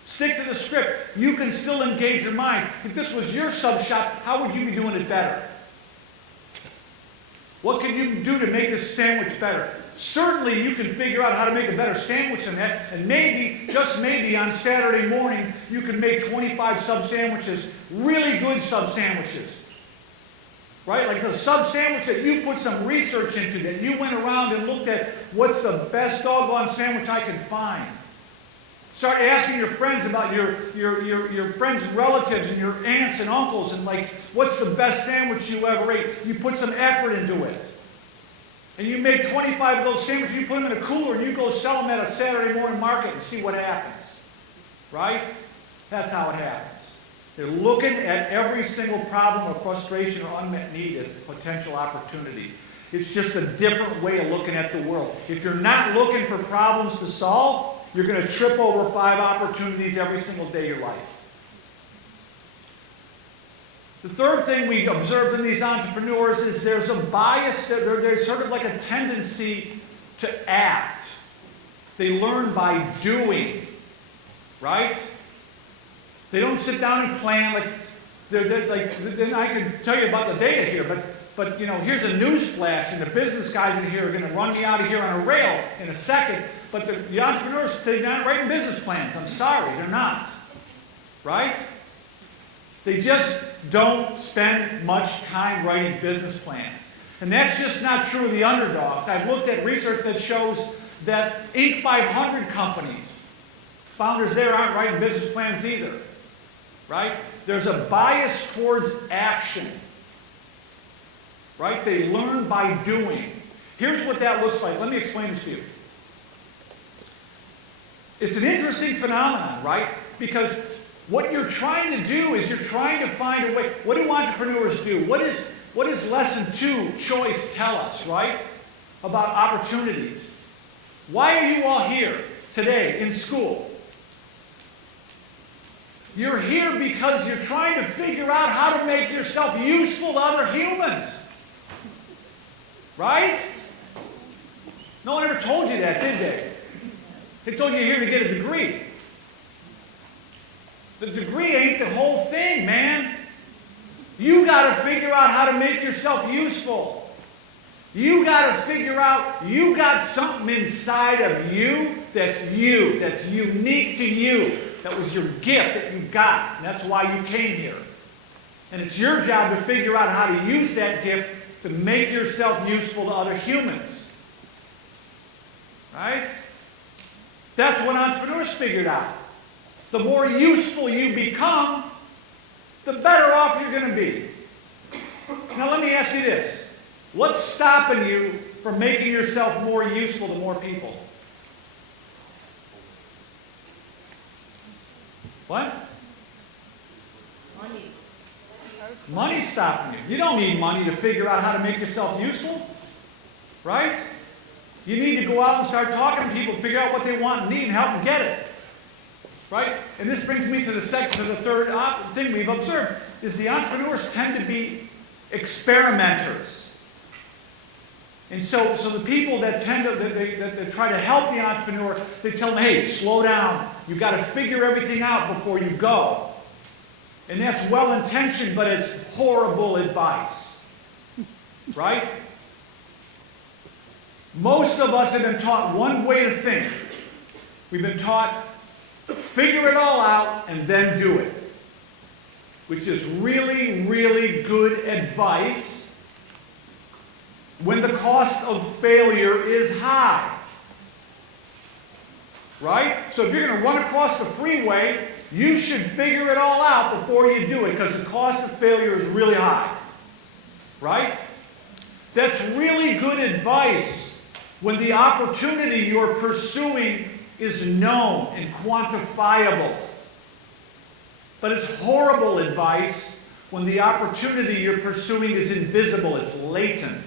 Stick to the script. You can still engage your mind. If this was your sub shop, how would you be doing it better? What can you do to make this sandwich better? Certainly you can figure out how to make a better sandwich than that, and maybe, just maybe, on Saturday morning, you can make 25 sub-sandwiches, really good sub-sandwiches. Right? Like the sub-sandwich that you put some research into, that you went around and looked at, what's the best doggone sandwich I can find? Start asking your friends about your friends and relatives and your aunts and uncles, and like, what's the best sandwich you ever ate? You put some effort into it. And you make 25 of those sandwiches, you put them in a cooler, and you go sell them at a Saturday morning market and see what happens. Right? That's how it happens. They're looking at every single problem or frustration or unmet need as a potential opportunity. It's just a different way of looking at the world. If you're not looking for problems to solve, you're going to trip over 5 opportunities every single day of your life. The third thing we observed in these entrepreneurs is there's a bias, there's sort of like a tendency to act. They learn by doing, right? They don't sit down and plan then I can tell you about the data here, but here's a news flash, and the business guys in here are going to run me out of here on a rail in a second. But the entrepreneurs, they're not writing business plans. I'm sorry, they're not. Right? They just don't spend much time writing business plans. And that's just not true of the underdogs. I've looked at research that shows that Inc. 500 companies, founders there aren't writing business plans either, right? There's a bias towards action, right? They learn by doing. Here's what that looks like. Let me explain this to you. It's an interesting phenomenon, right? Because what you're trying to do is you're trying to find a way. What do entrepreneurs do? What does lesson 2, choice, tell us, right? About opportunities. Why are you all here today in school? You're here because you're trying to figure out how to make yourself useful to other humans. Right? No one ever told you that, did they? They told you you're here to get a degree. The degree ain't the whole thing, man. You got to figure out how to make yourself useful. You got to figure out you got something inside of you, that's unique to you. That was your gift that you got, and that's why you came here. And it's your job to figure out how to use that gift to make yourself useful to other humans. Right? That's what entrepreneurs figured out. The more useful you become, the better off you're going to be. Now let me ask you this. What's stopping you from making yourself more useful to more people? What? Money. Money's stopping you. You don't need money to figure out how to make yourself useful. Right? You need to go out and start talking to people, figure out what they want and need, and help them get it. Right? And this brings me to the third thing we've observed, is the entrepreneurs tend to be experimenters. And so the people that tend to, that try to help the entrepreneur, they tell them, hey, slow down. You've got to figure everything out before you go. And that's well-intentioned, but it's horrible advice. Right? Most of us have been taught one way to think. We've been taught, figure it all out and then do it. Which is really, really good advice when the cost of failure is high. Right? So if you're going to run across the freeway, you should figure it all out before you do it, because the cost of failure is really high. Right? That's really good advice when the opportunity you're pursuing is known and quantifiable. But it's horrible advice when the opportunity you're pursuing is invisible, it's latent.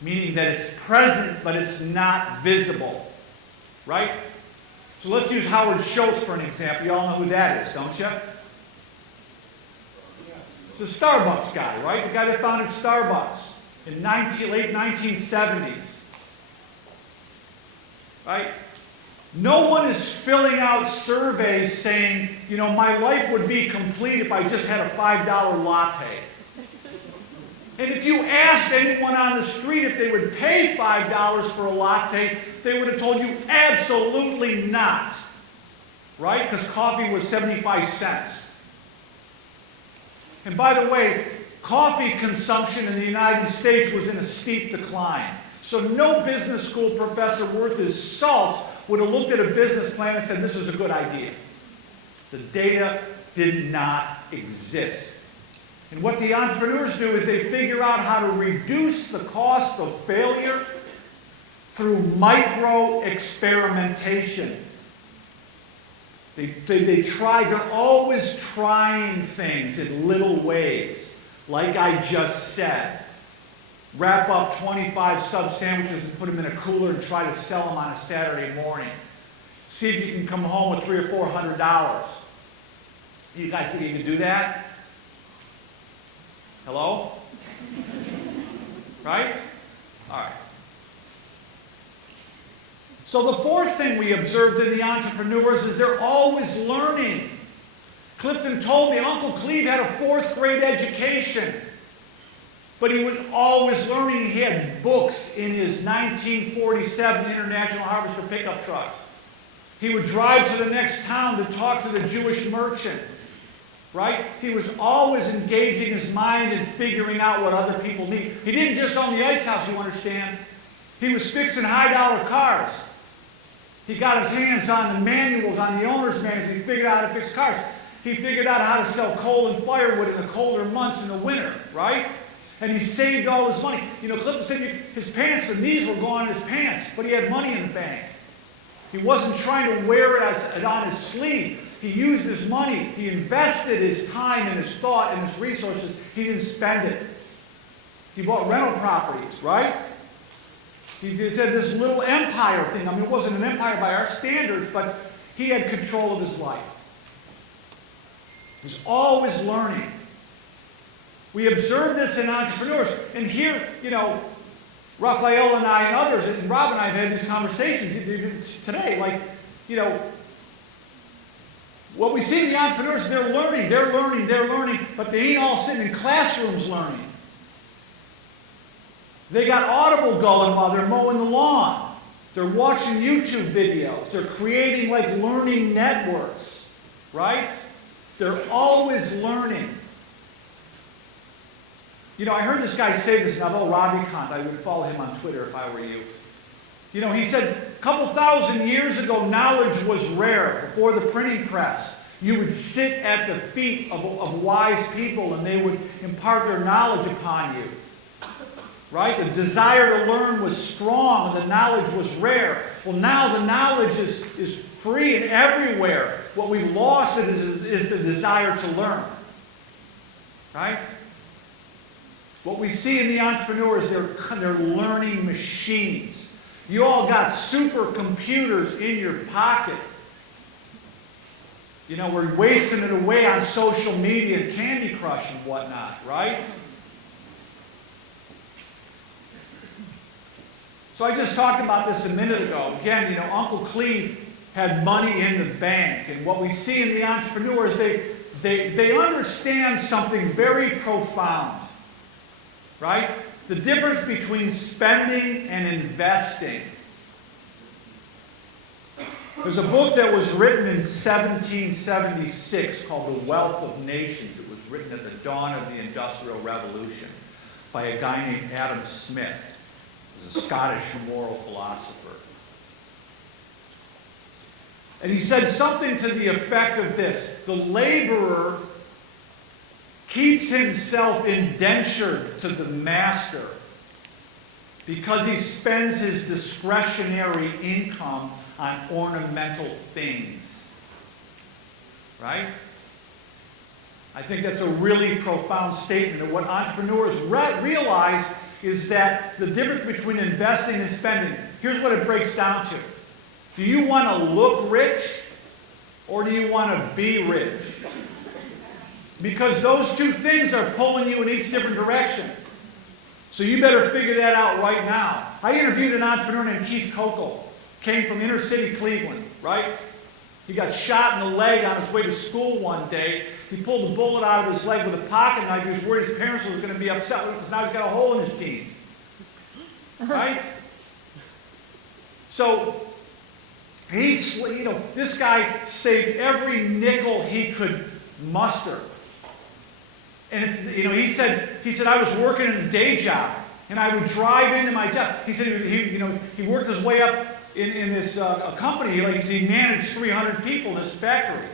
Meaning that it's present, but it's not visible. Right? So let's use Howard Schultz for an example. You all know who that is, don't you? It's a Starbucks guy, right? The guy that founded Starbucks in late 1970s. Right? No one is filling out surveys saying, you know, my life would be complete if I just had a $5 latte. And if you asked anyone on the street if they would pay $5 for a latte, they would have told you absolutely not. Right? Because coffee was 75 cents. And by the way, coffee consumption in the United States was in a steep decline. So no business school professor worth his salt would have looked at a business plan and said, this is a good idea. The data did not exist. And what the entrepreneurs do is they figure out how to reduce the cost of failure through micro-experimentation. They're always trying things in little ways, like I just said. Wrap up 25 sub sandwiches and put them in a cooler and try to sell them on a Saturday morning. See if you can come home with $300 or $400. You guys think you can do that? Hello? Right? All right. So the fourth thing we observed in the entrepreneurs is they're always learning. Clifton told me Uncle Cleve had a 4th grade education. But he was always learning. He had books in his 1947 International Harvester pickup truck. He would drive to the next town to talk to the Jewish merchant. right? He was always engaging his mind and figuring out what other people need. He didn't just own the ice house, you understand. He was fixing high-dollar cars. He got his hands on the manuals, on the owner's manuals. He figured out how to fix cars. He figured out how to sell coal and firewood in the colder months in the winter, right? And he saved all his money. You know, Clifton said his pants and these were going in his pants, but he had money in the bank. He wasn't trying to wear it on his sleeve. He used his money. He invested his time and his thought and his resources. He didn't spend it. He bought rental properties, right? He said this little empire thing. I mean, it wasn't an empire by our standards, but he had control of his life. He's always learning. We observe this in entrepreneurs. And here, you know, Rafael and I and others, and Rob and I have had these conversations today. Like, you know, what we see in the entrepreneurs, they're learning, but they ain't all sitting in classrooms learning. They got Audible going while they're mowing the lawn. They're watching YouTube videos. They're creating like learning networks, right? They're always learning. You know, I heard this guy say this, Naval Ravikant. I would follow him on Twitter if I were you. You know, he said, a couple thousand years ago, knowledge was rare before the printing press. You would sit at the feet of wise people and they would impart their knowledge upon you. Right? The desire to learn was strong and the knowledge was rare. Well, now the knowledge is free and everywhere. What we've lost is the desire to learn. Right? What we see in the entrepreneurs, they're learning machines. You all got supercomputers in your pocket. You know, we're wasting it away on social media and Candy Crush and whatnot, right? So I just talked about this a minute ago. Again, you know, Uncle Cleve had money in the bank. And what we see in the entrepreneurs, they understand something very profound. Right? The difference between spending and investing. There's a book that was written in 1776 called The Wealth of Nations. It was written at the dawn of the Industrial Revolution by a guy named Adam Smith. He's a Scottish moral philosopher. And he said something to the effect of this: the laborer keeps himself indentured to the master because he spends his discretionary income on ornamental things. Right? I think that's a really profound statement. And what entrepreneurs realize is that the difference between investing and spending, here's what it breaks down to. Do you want to look rich or do you want to be rich? Because those two things are pulling you in each different direction. So you better figure that out right now. I interviewed an entrepreneur named Keith Coco. Came from inner city Cleveland, right? He got shot in the leg on his way to school one day. He pulled a bullet out of his leg with a pocket knife. He was worried his parents were going to be upset because now he's got a hole in his jeans. Right? So, this guy saved every nickel he could muster. And he said, I was working in a day job, and I would drive into my job. He said, he worked his way up in this company. He managed 300 people in his factory.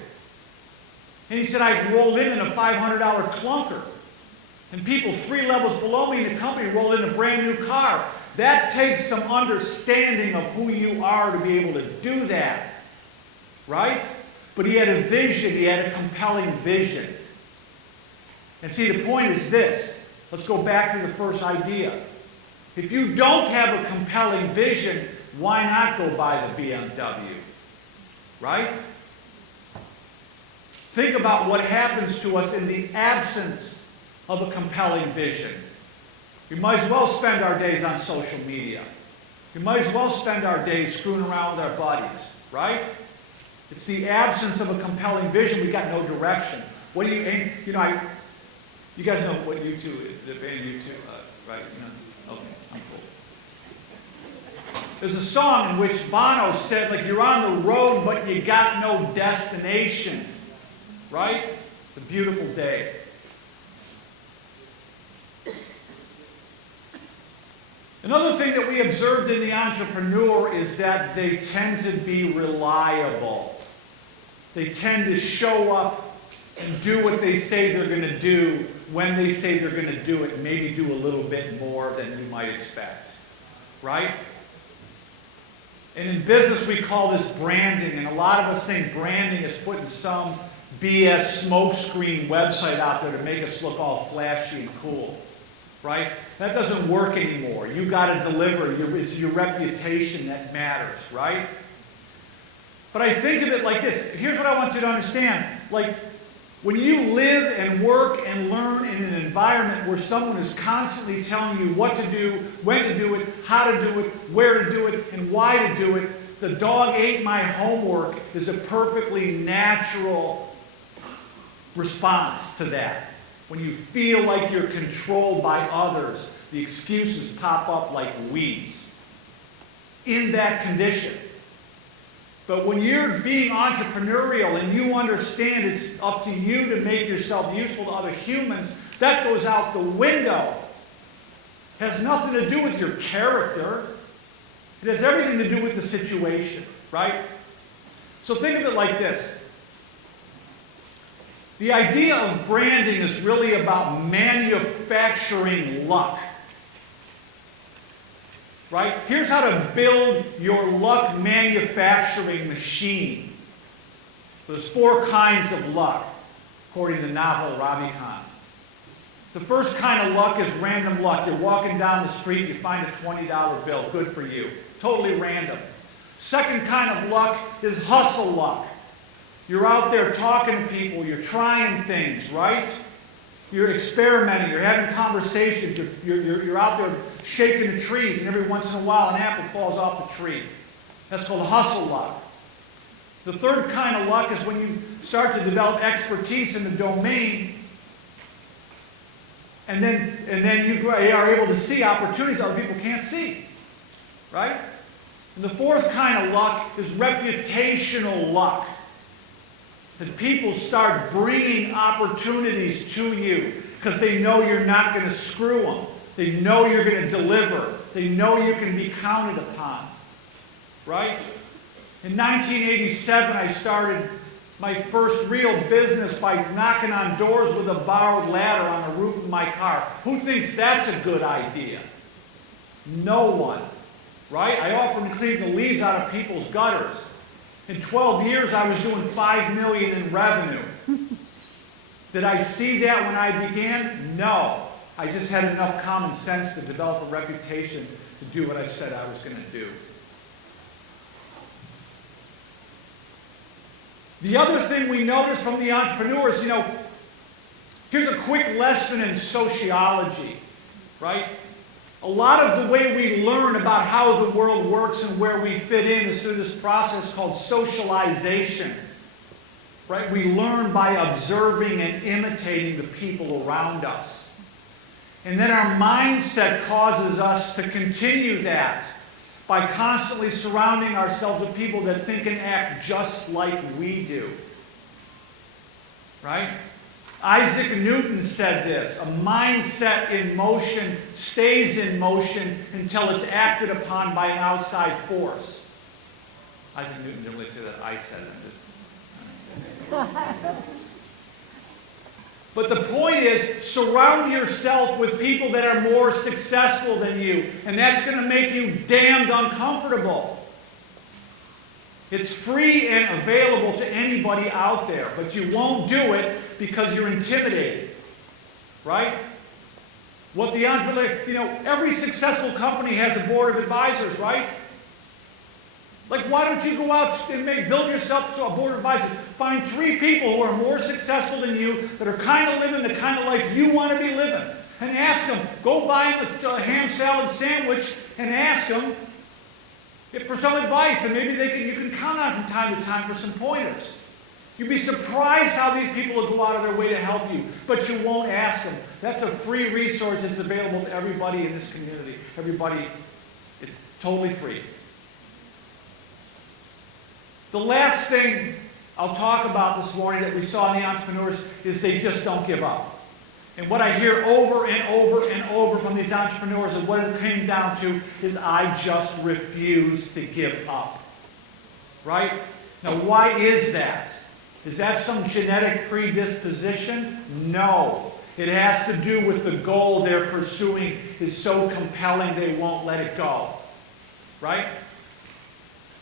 And he said, I rolled in a $500 clunker. And people 3 levels below me in the company rolled in a brand new car. That takes some understanding of who you are to be able to do that. Right? But he had a vision. He had a compelling vision. And see, the point is this. Let's go back to the first idea. If you don't have a compelling vision, why not go buy the BMW? Right? Think about what happens to us in the absence of a compelling vision. We might as well spend our days on social media. We might as well spend our days screwing around with our buddies. Right? It's the absence of a compelling vision. We got no direction. What do you guys know what U2 is, the band U2, right? Okay, I'm cool. There's a song in which Bono said, like, you're on the road, but you got no destination, right? It's a beautiful day. Another thing that we observed in the entrepreneur is that they tend to be reliable. They tend to show up and do what they say they're going to do when they say they're going to do it, and maybe do a little bit more than you might expect. Right? And in business we call this branding, and a lot of us think branding is putting some BS smokescreen website out there to make us look all flashy and cool. Right? That doesn't work anymore. You got to deliver. It's your reputation that matters, right? But I think of it like this. Here's what I want you to understand. Like, when you live and work and learn in an environment where someone is constantly telling you what to do, when to do it, how to do it, where to do it, and why to do it, the dog ate my homework is a perfectly natural response to that. When you feel like you're controlled by others, the excuses pop up like weeds. In that condition. But when you're being entrepreneurial and you understand it's up to you to make yourself useful to other humans, that goes out the window. It has nothing to do with your character. It has everything to do with the situation, right? So think of it like this. The idea of branding is really about manufacturing luck. Right? Here's how to build your luck manufacturing machine. There's 4 kinds of luck, according to Nov19. The first kind of luck is random luck. You're walking down the street, you find a $20 bill. Good for you. Totally random. Second kind of luck is hustle luck. You're out there talking to people, you're trying things, right? You're experimenting, you're having conversations, you're out there shaking the trees, and every once in a while an apple falls off the tree. That's called hustle luck. The third kind of luck is when you start to develop expertise in the domain, and then you are able to see opportunities other people can't see, right? And the fourth kind of luck is reputational luck. That people start bringing opportunities to you because they know you're not going to screw them. They know you're going to deliver. They know you can be counted upon. Right? In 1987, I started my first real business by knocking on doors with a borrowed ladder on the roof of my car. Who thinks that's a good idea? No one. Right? I offered to clean the leaves out of people's gutters. In 12 years, I was doing $5 million in revenue. Did I see that when I began? No. I just had enough common sense to develop a reputation to do what I said I was going to do. The other thing we notice from the entrepreneurs, here's a quick lesson in sociology, right? A lot of the way we learn about how the world works and where we fit in is through this process called socialization. Right? We learn by observing and imitating the people around us. And then our mindset causes us to continue that by constantly surrounding ourselves with people that think and act just like we do. Right? Isaac Newton said this, a mindset in motion stays in motion until it's acted upon by an outside force. Isaac Newton didn't really say that, I said it. But the point is, surround yourself with people that are more successful than you, and that's going to make you damned uncomfortable. It's free and available to anybody out there, but you won't do it because you're intimidated, right? What the entrepreneur, every successful company has a board of advisors, right? Like, why don't you go out and build yourself to a board of advisors? Find 3 people who are more successful than you, that are kind of living the kind of life you want to be living, and ask them. Go buy them a ham salad sandwich and ask them for some advice, and maybe you can count on from time to time for some pointers. You'd be surprised how these people will go out of their way to help you, but you won't ask them. That's a free resource that's available to everybody in this community. Everybody, it's totally free. The last thing I'll talk about this morning that we saw in the entrepreneurs is they just don't give up. And what I hear over and over and over from these entrepreneurs and what it came down to is I just refuse to give up. Right? Now, why is that? Is that some genetic predisposition? No. It has to do with the goal they're pursuing is so compelling they won't let it go. Right?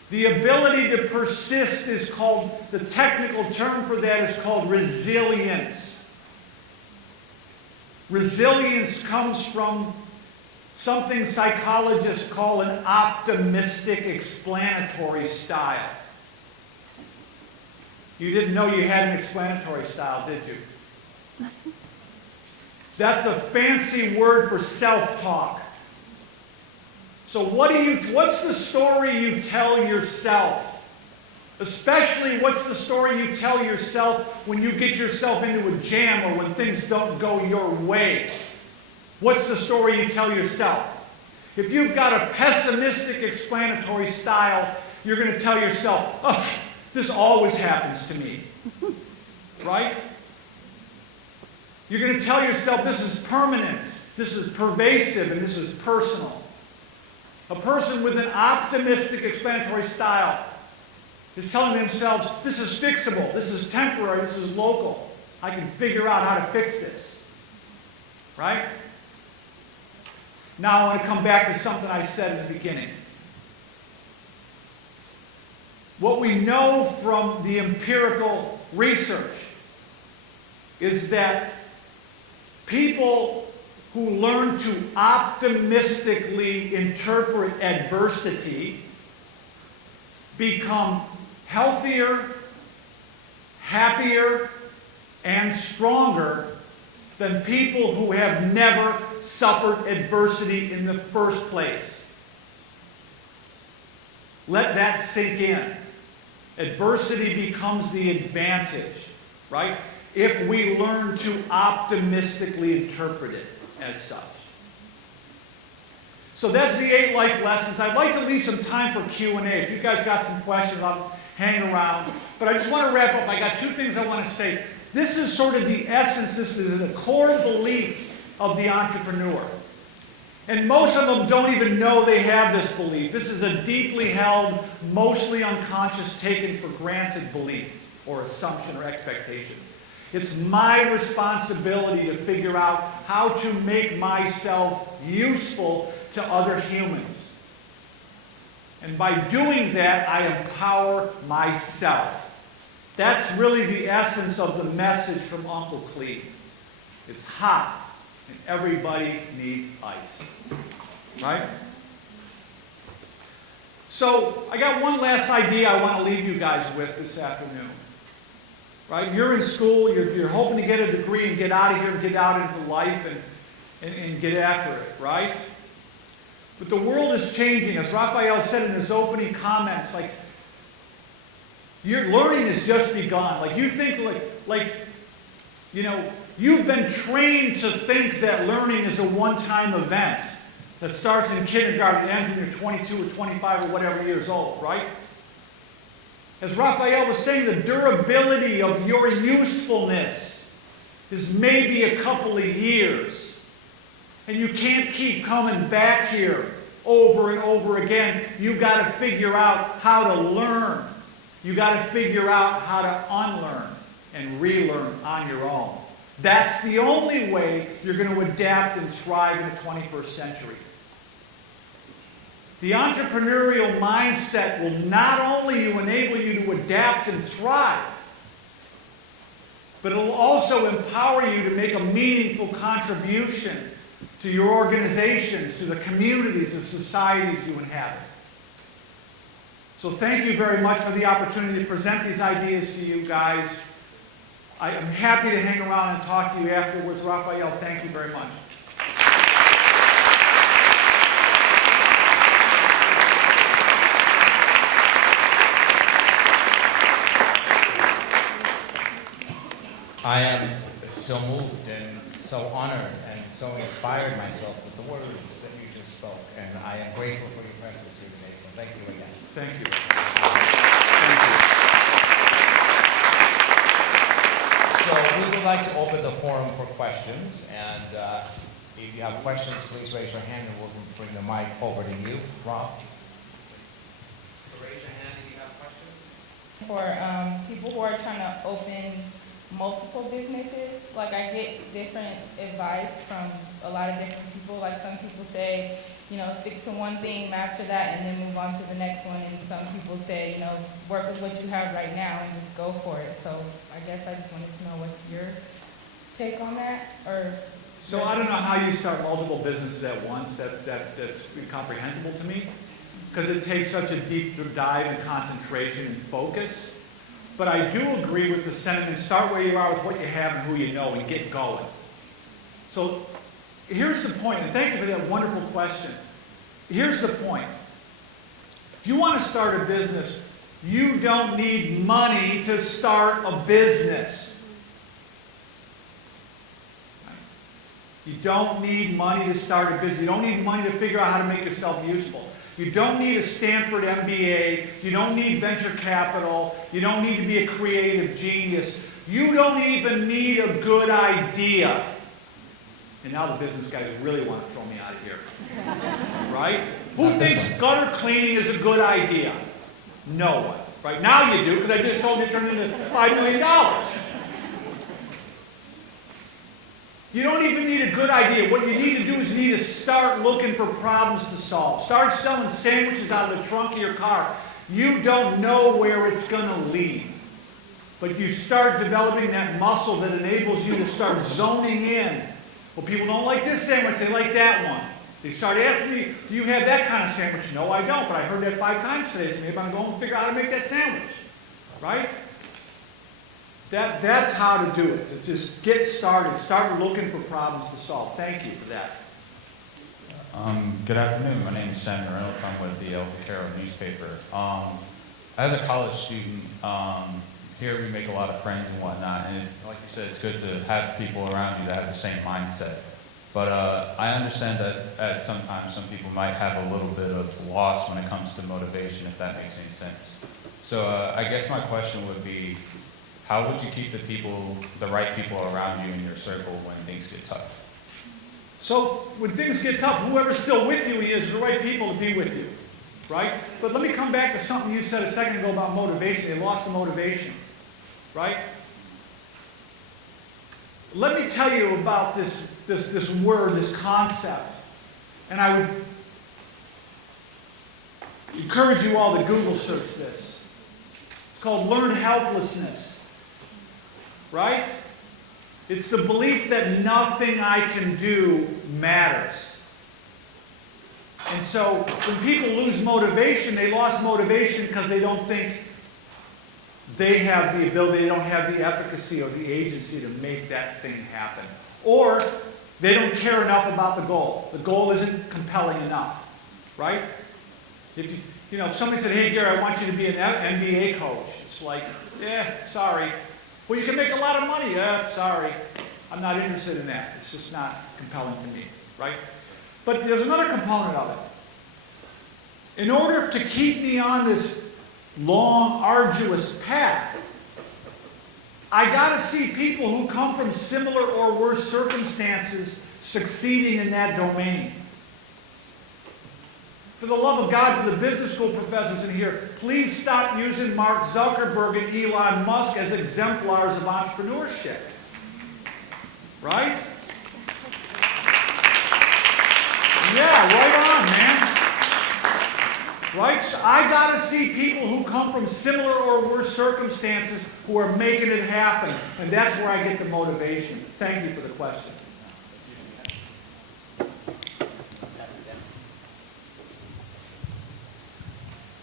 The ability to persist is called, the technical term for that is called resilience. Resilience comes from something psychologists call an optimistic explanatory style. You didn't know you had an explanatory style, did you? That's a fancy word for self-talk. So what's the story you tell yourself? Especially, what's the story you tell yourself when you get yourself into a jam or when things don't go your way? What's the story you tell yourself? If you've got a pessimistic explanatory style, you're going to tell yourself, oh, this always happens to me. Right? You're going to tell yourself this is permanent, this is pervasive, and this is personal. A person with an optimistic explanatory style is telling themselves, this is fixable, this is temporary, this is local. I can figure out how to fix this. Right? Now I want to come back to something I said in the beginning. What we know from the empirical research is that people who learn to optimistically interpret adversity become healthier, happier, and stronger than people who have never suffered adversity in the first place. Let that sink in. Adversity becomes the advantage, right? If we learn to optimistically interpret it as such. So that's the 8 life lessons. I'd like to leave some time for Q&A. If you guys got some questions, I'll hang around. But I just want to wrap up. I got 2 things I want to say. This is sort of the essence, this is the core belief of the entrepreneur. And most of them don't even know they have this belief. This is a deeply held, mostly unconscious, taken for granted belief or assumption or expectation. It's my responsibility to figure out how to make myself useful to other humans. And by doing that, I empower myself. That's really the essence of the message from Uncle Cleve. It's hot, and everybody needs ice. Right? So, I got one last idea I want to leave you guys with this afternoon. Right? You're in school, you're hoping to get a degree and get out of here and get out into life and get after it, right? But the world is changing. As Rafael said in his opening comments, like, your learning has just begun. Like, you think, you know, you've been trained to think that learning is a one-time event that starts in kindergarten and ends when you're 22 or 25 or whatever years old, right? As Rafael was saying, the durability of your usefulness is maybe a couple of years. And you can't keep coming back here over and over again. You've got to figure out how to learn. You've got to figure out how to unlearn and relearn on your own. That's the only way you're going to adapt and thrive in the 21st century. The entrepreneurial mindset will not only enable you to adapt and thrive, but it will also empower you to make a meaningful contribution to your organizations, to the communities and societies you inhabit. So thank you very much for the opportunity to present these ideas to you guys. I am happy to hang around and talk to you afterwards. Rafael, thank you very much. I am so moved and so honored and so inspired myself with the words that you just spoke. And I am grateful for your presence here today. So thank you again. Thank you. Thank you. like to open the forum for questions, and if you have questions, please raise your hand and we'll bring the mic over to you. Rob? So raise your hand if you have questions. For people who are trying to open multiple businesses, like I get different advice from a lot of different people. Like some people say, you know, stick to one thing, master that, and then move on to the next one. And some people say, you know, work with what you have right now and just go for it. So I guess I just wanted to know what's your take on that, or. So I don't know how you start multiple businesses at once. That's incomprehensible to me, because it takes such a deep dive and concentration and focus. But I do agree with the sentiment, start where you are with what you have and who you know and get going. So here's the point, and thank you for that wonderful question. Here's the point. If you want to start a business, you don't need money to start a business. You don't need money to start a business. You don't need money to figure out how to make yourself useful. You don't need a Stanford MBA. You don't need venture capital. You don't need to be a creative genius. You don't even need a good idea. And now the business guys really want to throw me out of here. Right? Who thinks gutter cleaning is a good idea? No one. Right? Now you do, because I just told you it turned into $5 million. You don't even need a good idea. What you need to do is you need to start looking for problems to solve. Start selling sandwiches out of the trunk of your car. You don't know where it's going to lead. But you start developing that muscle that enables you to start zoning in. Well, people don't like this sandwich, they like that one. They start asking me, do you have that kind of sandwich? No, I don't, but I heard that 5 times today, so maybe I'm going to figure out how to make that sandwich. Right? That's how to do it. To just get started. Start looking for problems to solve. Thank you for that. Good afternoon. My name is Sam Reynolds. I'm with the El Vaquero newspaper. As a college student, here we make a lot of friends and whatnot, and it's, like you said, it's good to have people around you that have the same mindset. But I understand that at sometimes some people might have a little bit of loss when it comes to motivation, if that makes any sense. So I guess my question would be, how would you keep the right people around you in your circle when things get tough? So when things get tough, whoever's still with you is the right people to be with you, right? But let me come back to something you said a second ago about motivation. They lost the motivation, right? Let me tell you about this word, this concept. And I would encourage you all to Google search this. It's called learned helplessness. Right? It's the belief that nothing I can do matters. And so when people lose motivation, they lost motivation because they don't think they have the ability, they don't have the efficacy or the agency to make that thing happen. Or they don't care enough about the goal. The goal isn't compelling enough. Right? If if somebody said, hey Gary, I want you to be an MBA coach. It's like, yeah, sorry. Well, you can make a lot of money. Sorry. I'm not interested in that. It's just not compelling to me, right? But there's another component of it. In order to keep me on this long, arduous path, I got to see people who come from similar or worse circumstances succeeding in that domain. For the love of God, for the business school professors in here, please stop using Mark Zuckerberg and Elon Musk as exemplars of entrepreneurship. Right? Yeah, right on, man. Right? So I got to see people who come from similar or worse circumstances who are making it happen. And that's where I get the motivation. Thank you for the question.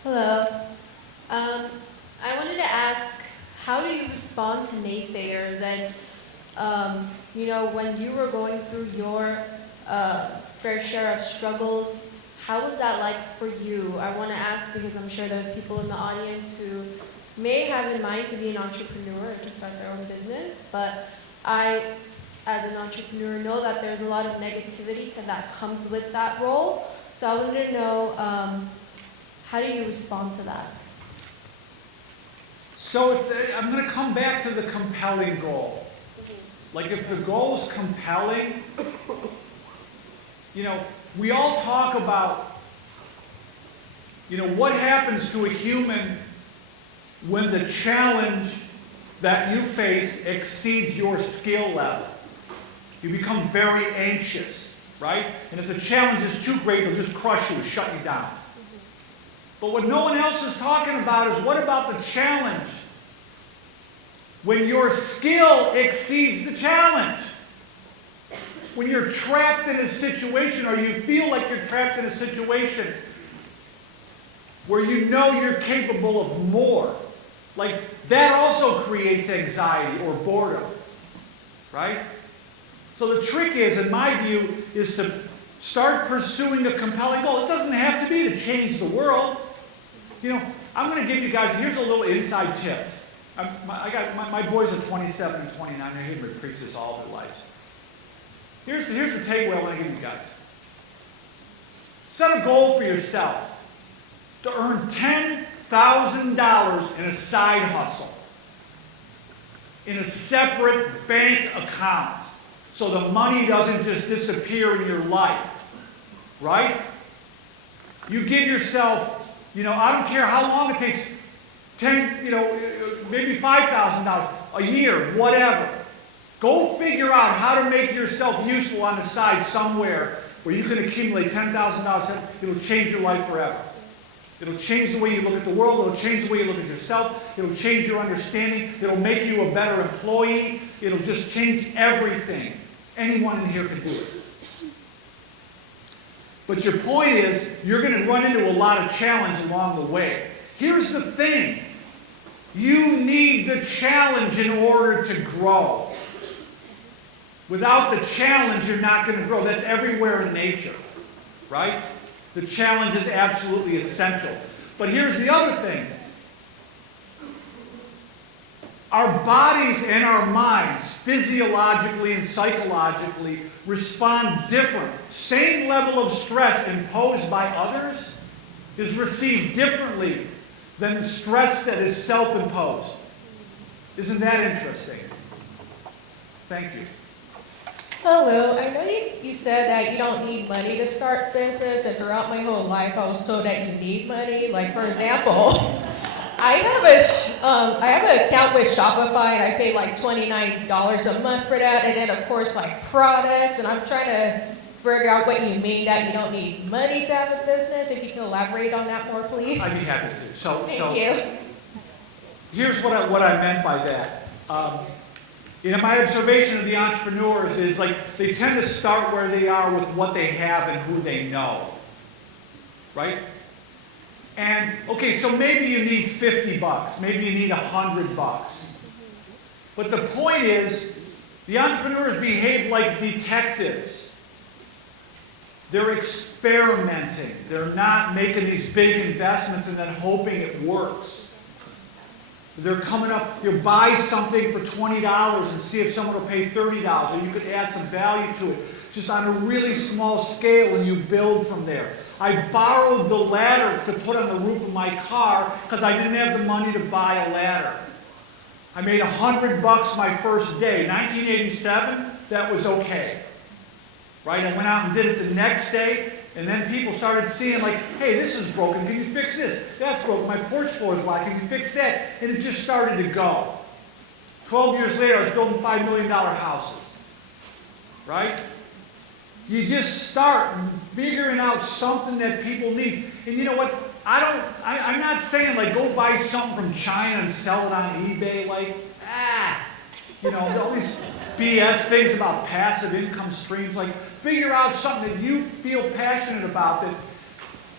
Hello. I wanted to ask, how do you respond to naysayers? And, when you were going through your fair share of struggles, how was that like for you? I want to ask because I'm sure there's people in the audience who may have in mind to be an entrepreneur or to start their own business, but I, as an entrepreneur, know that there's a lot of negativity that comes with that role. So I wanted to know, how do you respond to that? So I'm going to come back to the compelling goal. Like if the goal is compelling, you know, we all talk about, you know, what happens to a human when the challenge that you face exceeds your skill level. You become very anxious, right? And if the challenge is too great, it'll just crush you, shut you down. But what no one else is talking about is what about the challenge when your skill exceeds the challenge? When you're trapped in a situation, or you feel like you're trapped in a situation where you know you're capable of more. Like, that also creates anxiety or boredom, right? So the trick is, in my view, is to start pursuing a compelling goal. It doesn't have to be to change the world. You know, I'm going to give you guys, here's a little inside tip. My boys are 27 and 29. They hear me preach this all their lives. Here's the takeaway I want to give you guys. Set a goal for yourself to earn $10,000 in a side hustle, in a separate bank account, so the money doesn't just disappear in your life, right? You give yourself, you know, I don't care how long it takes, maybe $5,000 a year, whatever. Go figure out how to make yourself useful on the side somewhere where you can accumulate $10,000. It'll change your life forever. It'll change the way you look at the world. It'll change the way you look at yourself. It'll change your understanding. It'll make you a better employee. It'll just change everything. Anyone in here can do it. But your point is, you're going to run into a lot of challenge along the way. Here's the thing. You need the challenge in order to grow. Without the challenge, you're not going to grow. That's everywhere in nature, right? The challenge is absolutely essential. But here's the other thing. Our bodies and our minds, physiologically and psychologically, respond different. Same level of stress imposed by others is received differently than stress that is self-imposed. Isn't that interesting? Thank you. Hello, I know you said that you don't need money to start business, and throughout my whole life I was told that you need money. Like, for example, I have an account with Shopify, and I pay like $29 a month for that, and then of course like products, and I'm trying to figure out what you mean that you don't need money to have a business. If you can elaborate on that more, please. I'd be happy to. Thank you. Here's what I meant by that. My observation of the entrepreneurs is like they tend to start where they are with what they have and who they know, right? And okay, so maybe you need $50, maybe you need $100. But the point is, the entrepreneurs behave like detectives. They're experimenting. They're not making these big investments and then hoping it works. They're coming up, you buy something for $20 and see if someone will pay $30, or you could add some value to it, just on a really small scale, and you build from there. I borrowed the ladder to put on the roof of my car because I didn't have the money to buy a ladder. I made $100 my first day. 1987, that was okay. Right? I went out and did it the next day, and then people started seeing like, hey, this is broken, can you fix this? That's broken, my porch floor is wide, can you fix that? And it just started to go. 12 years later, I was building $5 million houses. Right? You just start figuring out something that people need. And you know what? I'm not saying like go buy something from China and sell it on eBay, like, all these BS things about passive income streams. Like, figure out something that you feel passionate about,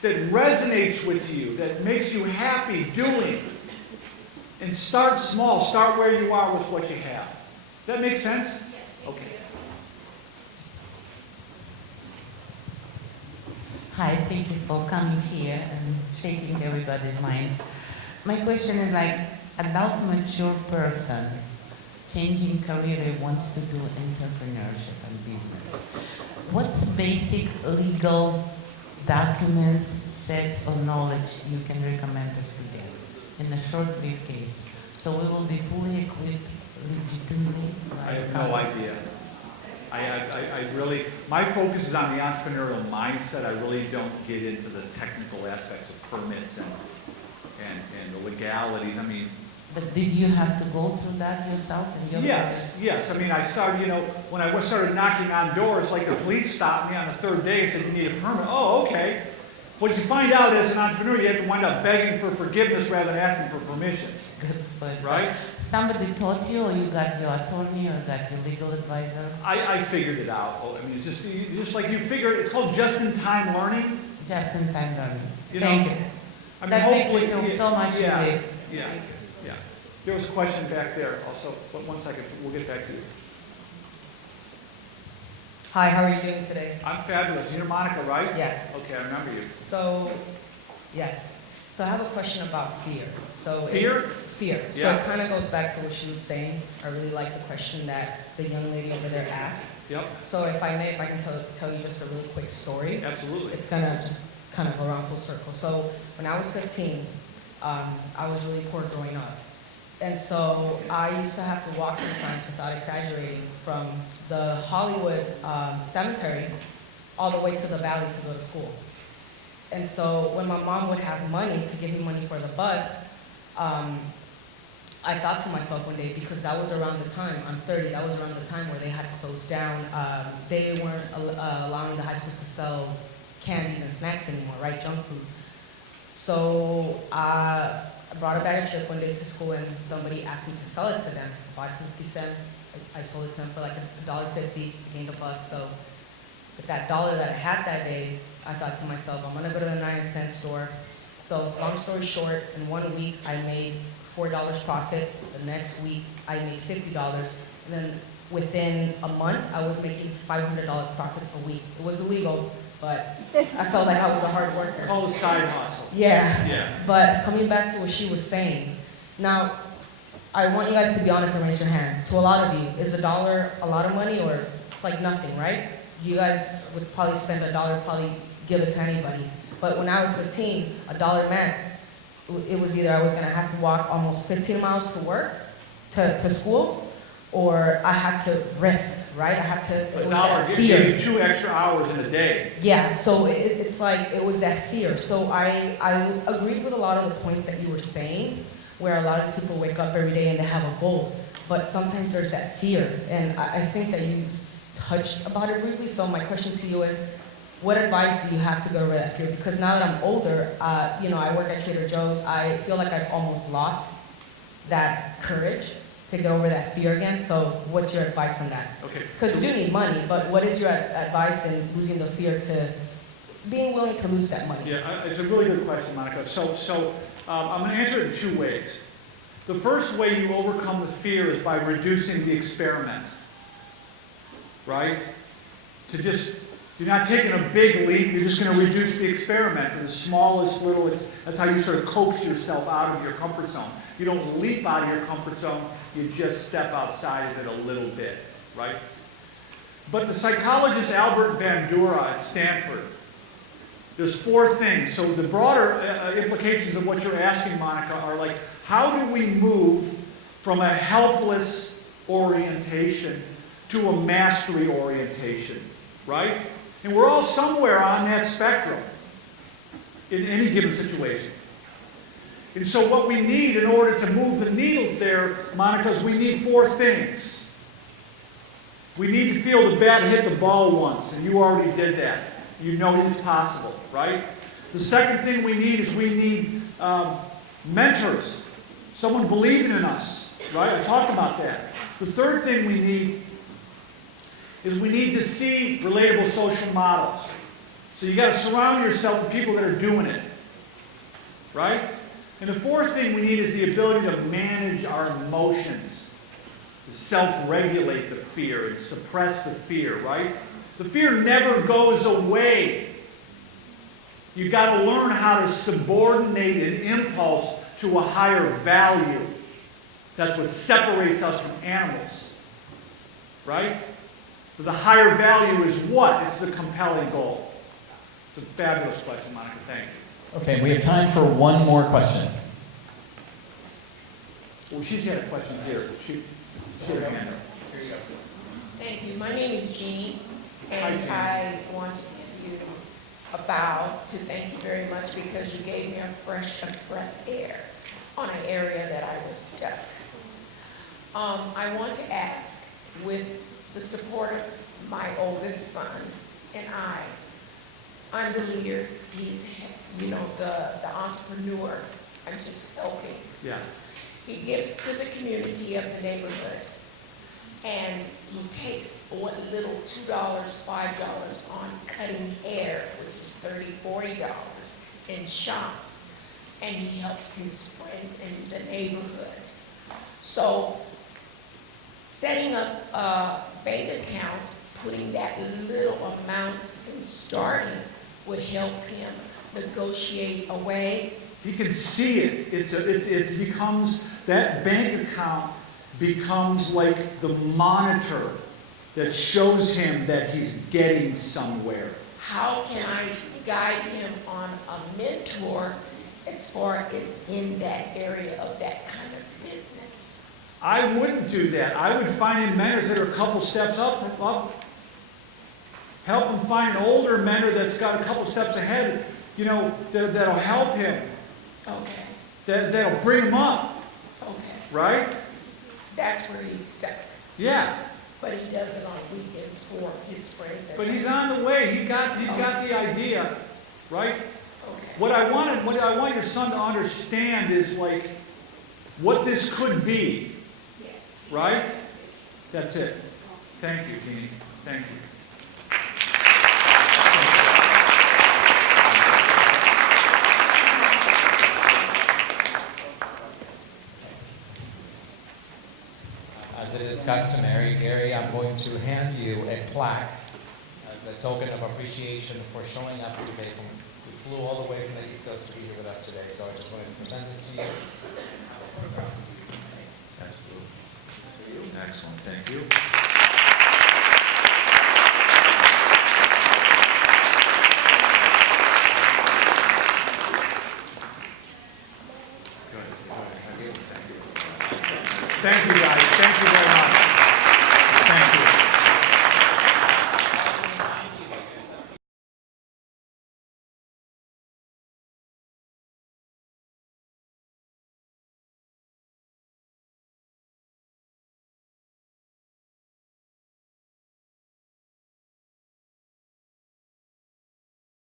that resonates with you, that makes you happy doing. And start small. Start where you are with what you have. Does that make sense? Okay. Hi, thank you for coming here and shaking everybody's minds. My question is like, adult mature person changing career wants to do entrepreneurship and business. What's the basic legal documents, sets, or knowledge you can recommend us today in a short brief case? So we will be fully equipped legitimately? I have no idea. I really, my focus is on the entrepreneurial mindset. I really don't get into the technical aspects of permits and the legalities. I mean, But did you have to go through that yourself in your yes. I mean, I started, when I started knocking on doors, like the police stopped me on the third day and said, you need a permit. Oh, okay. What you find out as an entrepreneur, you have to wind up begging for forgiveness rather than asking for permission. Good, but right? Somebody taught you, or you got your attorney, or got your legal advisor? I figured it out. I mean, just like you figure, it's called just-in-time learning. Just-in-time learning. Thank you. I mean, That makes me hopefully, feel so much relieved. Yeah. There was a question back there also, but 1 second, we'll get back to you. Hi, how are you doing today? I'm fabulous. You're Monica, right? Yes. Okay, I remember you. So, yes. So I have a question about fear. So Fear? Fear. So Yeah. it kind of goes back to what she was saying. I really like the question that the young lady over there asked. Yep. So if I may, if I can tell you just a really quick story. Absolutely. It's going to just kind of go around full circle. So when I was 15, I was really poor growing up. And so I used to have to walk sometimes, without exaggerating, from the Hollywood cemetery all the way to the valley to go to school. And so when my mom would have money to give me money for the bus, I thought to myself one day, because that was around the time, I'm 30, that was around the time where they had closed down. They weren't allowing the high schools to sell candies and snacks anymore, right, junk food. So I brought a bag of chip one day to school and somebody asked me to sell it to them. I bought 50 cents, I sold it to them for like $1.50, gained $1. So with that $1 that I had that day, I thought to myself, I'm gonna go to the 99-cent store. So long story short, in 1 week I made $4 profit. The next week I made $50. And then within a month I was making $500 profits a week. It was illegal, but I felt like I was a hard worker. Called a side hustle. Yeah. But coming back to what she was saying, now I want you guys to be honest and raise your hand. To a lot of you, is $1 a lot of money, or it's like nothing, right? You guys would probably spend $1, probably give it to anybody. But when I was 15, $1 meant it was either I was gonna have to walk almost 15 miles to work, to school, or I had to risk, right? I had to, it was that $1 fear. gave you 2 extra hours in a day. Yeah, so it's like, it was that fear. So I agreed with a lot of the points that you were saying, where a lot of people wake up every day and they have a goal, but sometimes there's that fear. And I think that you touched about it briefly, so my question to you is, what advice do you have to go over that fear? Because now that I'm older, I work at Trader Joe's, I feel like I've almost lost that courage to get over that fear again. So what's your advice on that? Okay. Because you do need money, but what is your advice in losing the fear to being willing to lose that money? Yeah, it's a really good question, Monica. So I'm going to answer it in 2 ways. The first way you overcome the fear is by reducing the experiment, right? You're not taking a big leap, you're just going to reduce the experiment to the smallest little, that's how you sort of coax yourself out of your comfort zone. You don't leap out of your comfort zone, you just step outside of it a little bit, right? But the psychologist Albert Bandura at Stanford, there's 4 things. So the broader implications of what you're asking, Monica, are like, how do we move from a helpless orientation to a mastery orientation, right? And we're all somewhere on that spectrum in any given situation. And so what we need in order to move the needle there, Monica, is we need 4 things. We need to feel the bat hit the ball once, and you already did that. You know it's possible, right? The second thing we need is we need mentors, someone believing in us, right? I talked about that. The third thing we need is we need to see relatable social models. So you got to surround yourself with people that are doing it, right? And the fourth thing we need is the ability to manage our emotions, to self-regulate the fear and suppress the fear, right? The fear never goes away. You've got to learn how to subordinate an impulse to a higher value. That's what separates us from animals, right? So the higher value is what? It's the compelling goal. It's a fabulous question, Monica. Thank you. Okay, we have time for one more question. Well, she's got a question here. She had a hand up. Thank you. My name is Jeannie, and Jeannie. I want to give you a bow to thank you very much because you gave me a fresh breath air on an area that I was stuck. I want to ask, with the support of my oldest son and I'm the leader, he's, the entrepreneur, I'm just helping. Yeah. He gives to the community of the neighborhood, and he takes what little $2, $5 on cutting hair, which is $30, $40 in shops, and he helps his friends in the neighborhood. So setting up a bank account, putting that little amount and starting would help him negotiate away. He can see it. It becomes, that bank account becomes like the monitor that shows him that he's getting somewhere. How can I guide him on a mentor as far as in that area of that kind of business? I wouldn't do that. I would find him mentors that are a couple steps up. Help him find an older mentor that's got a couple steps ahead, that'll help him. Okay. That'll bring him up. Okay. Right? That's where he's stuck. Yeah. But he does it on weekends for his friends. But he's on the way. He's got the idea, right? Okay. What I want your son to understand is like what this could be. Yes. Right? That's it. Thank you, Jeannie. Thank you. As it is customary, Gary, I'm going to hand you a plaque as a token of appreciation for showing up today. We flew all the way from the East Coast to be here with us today, so I just wanted to present this to you. Excellent. Thank you. Thank you, guys. Thank you very much.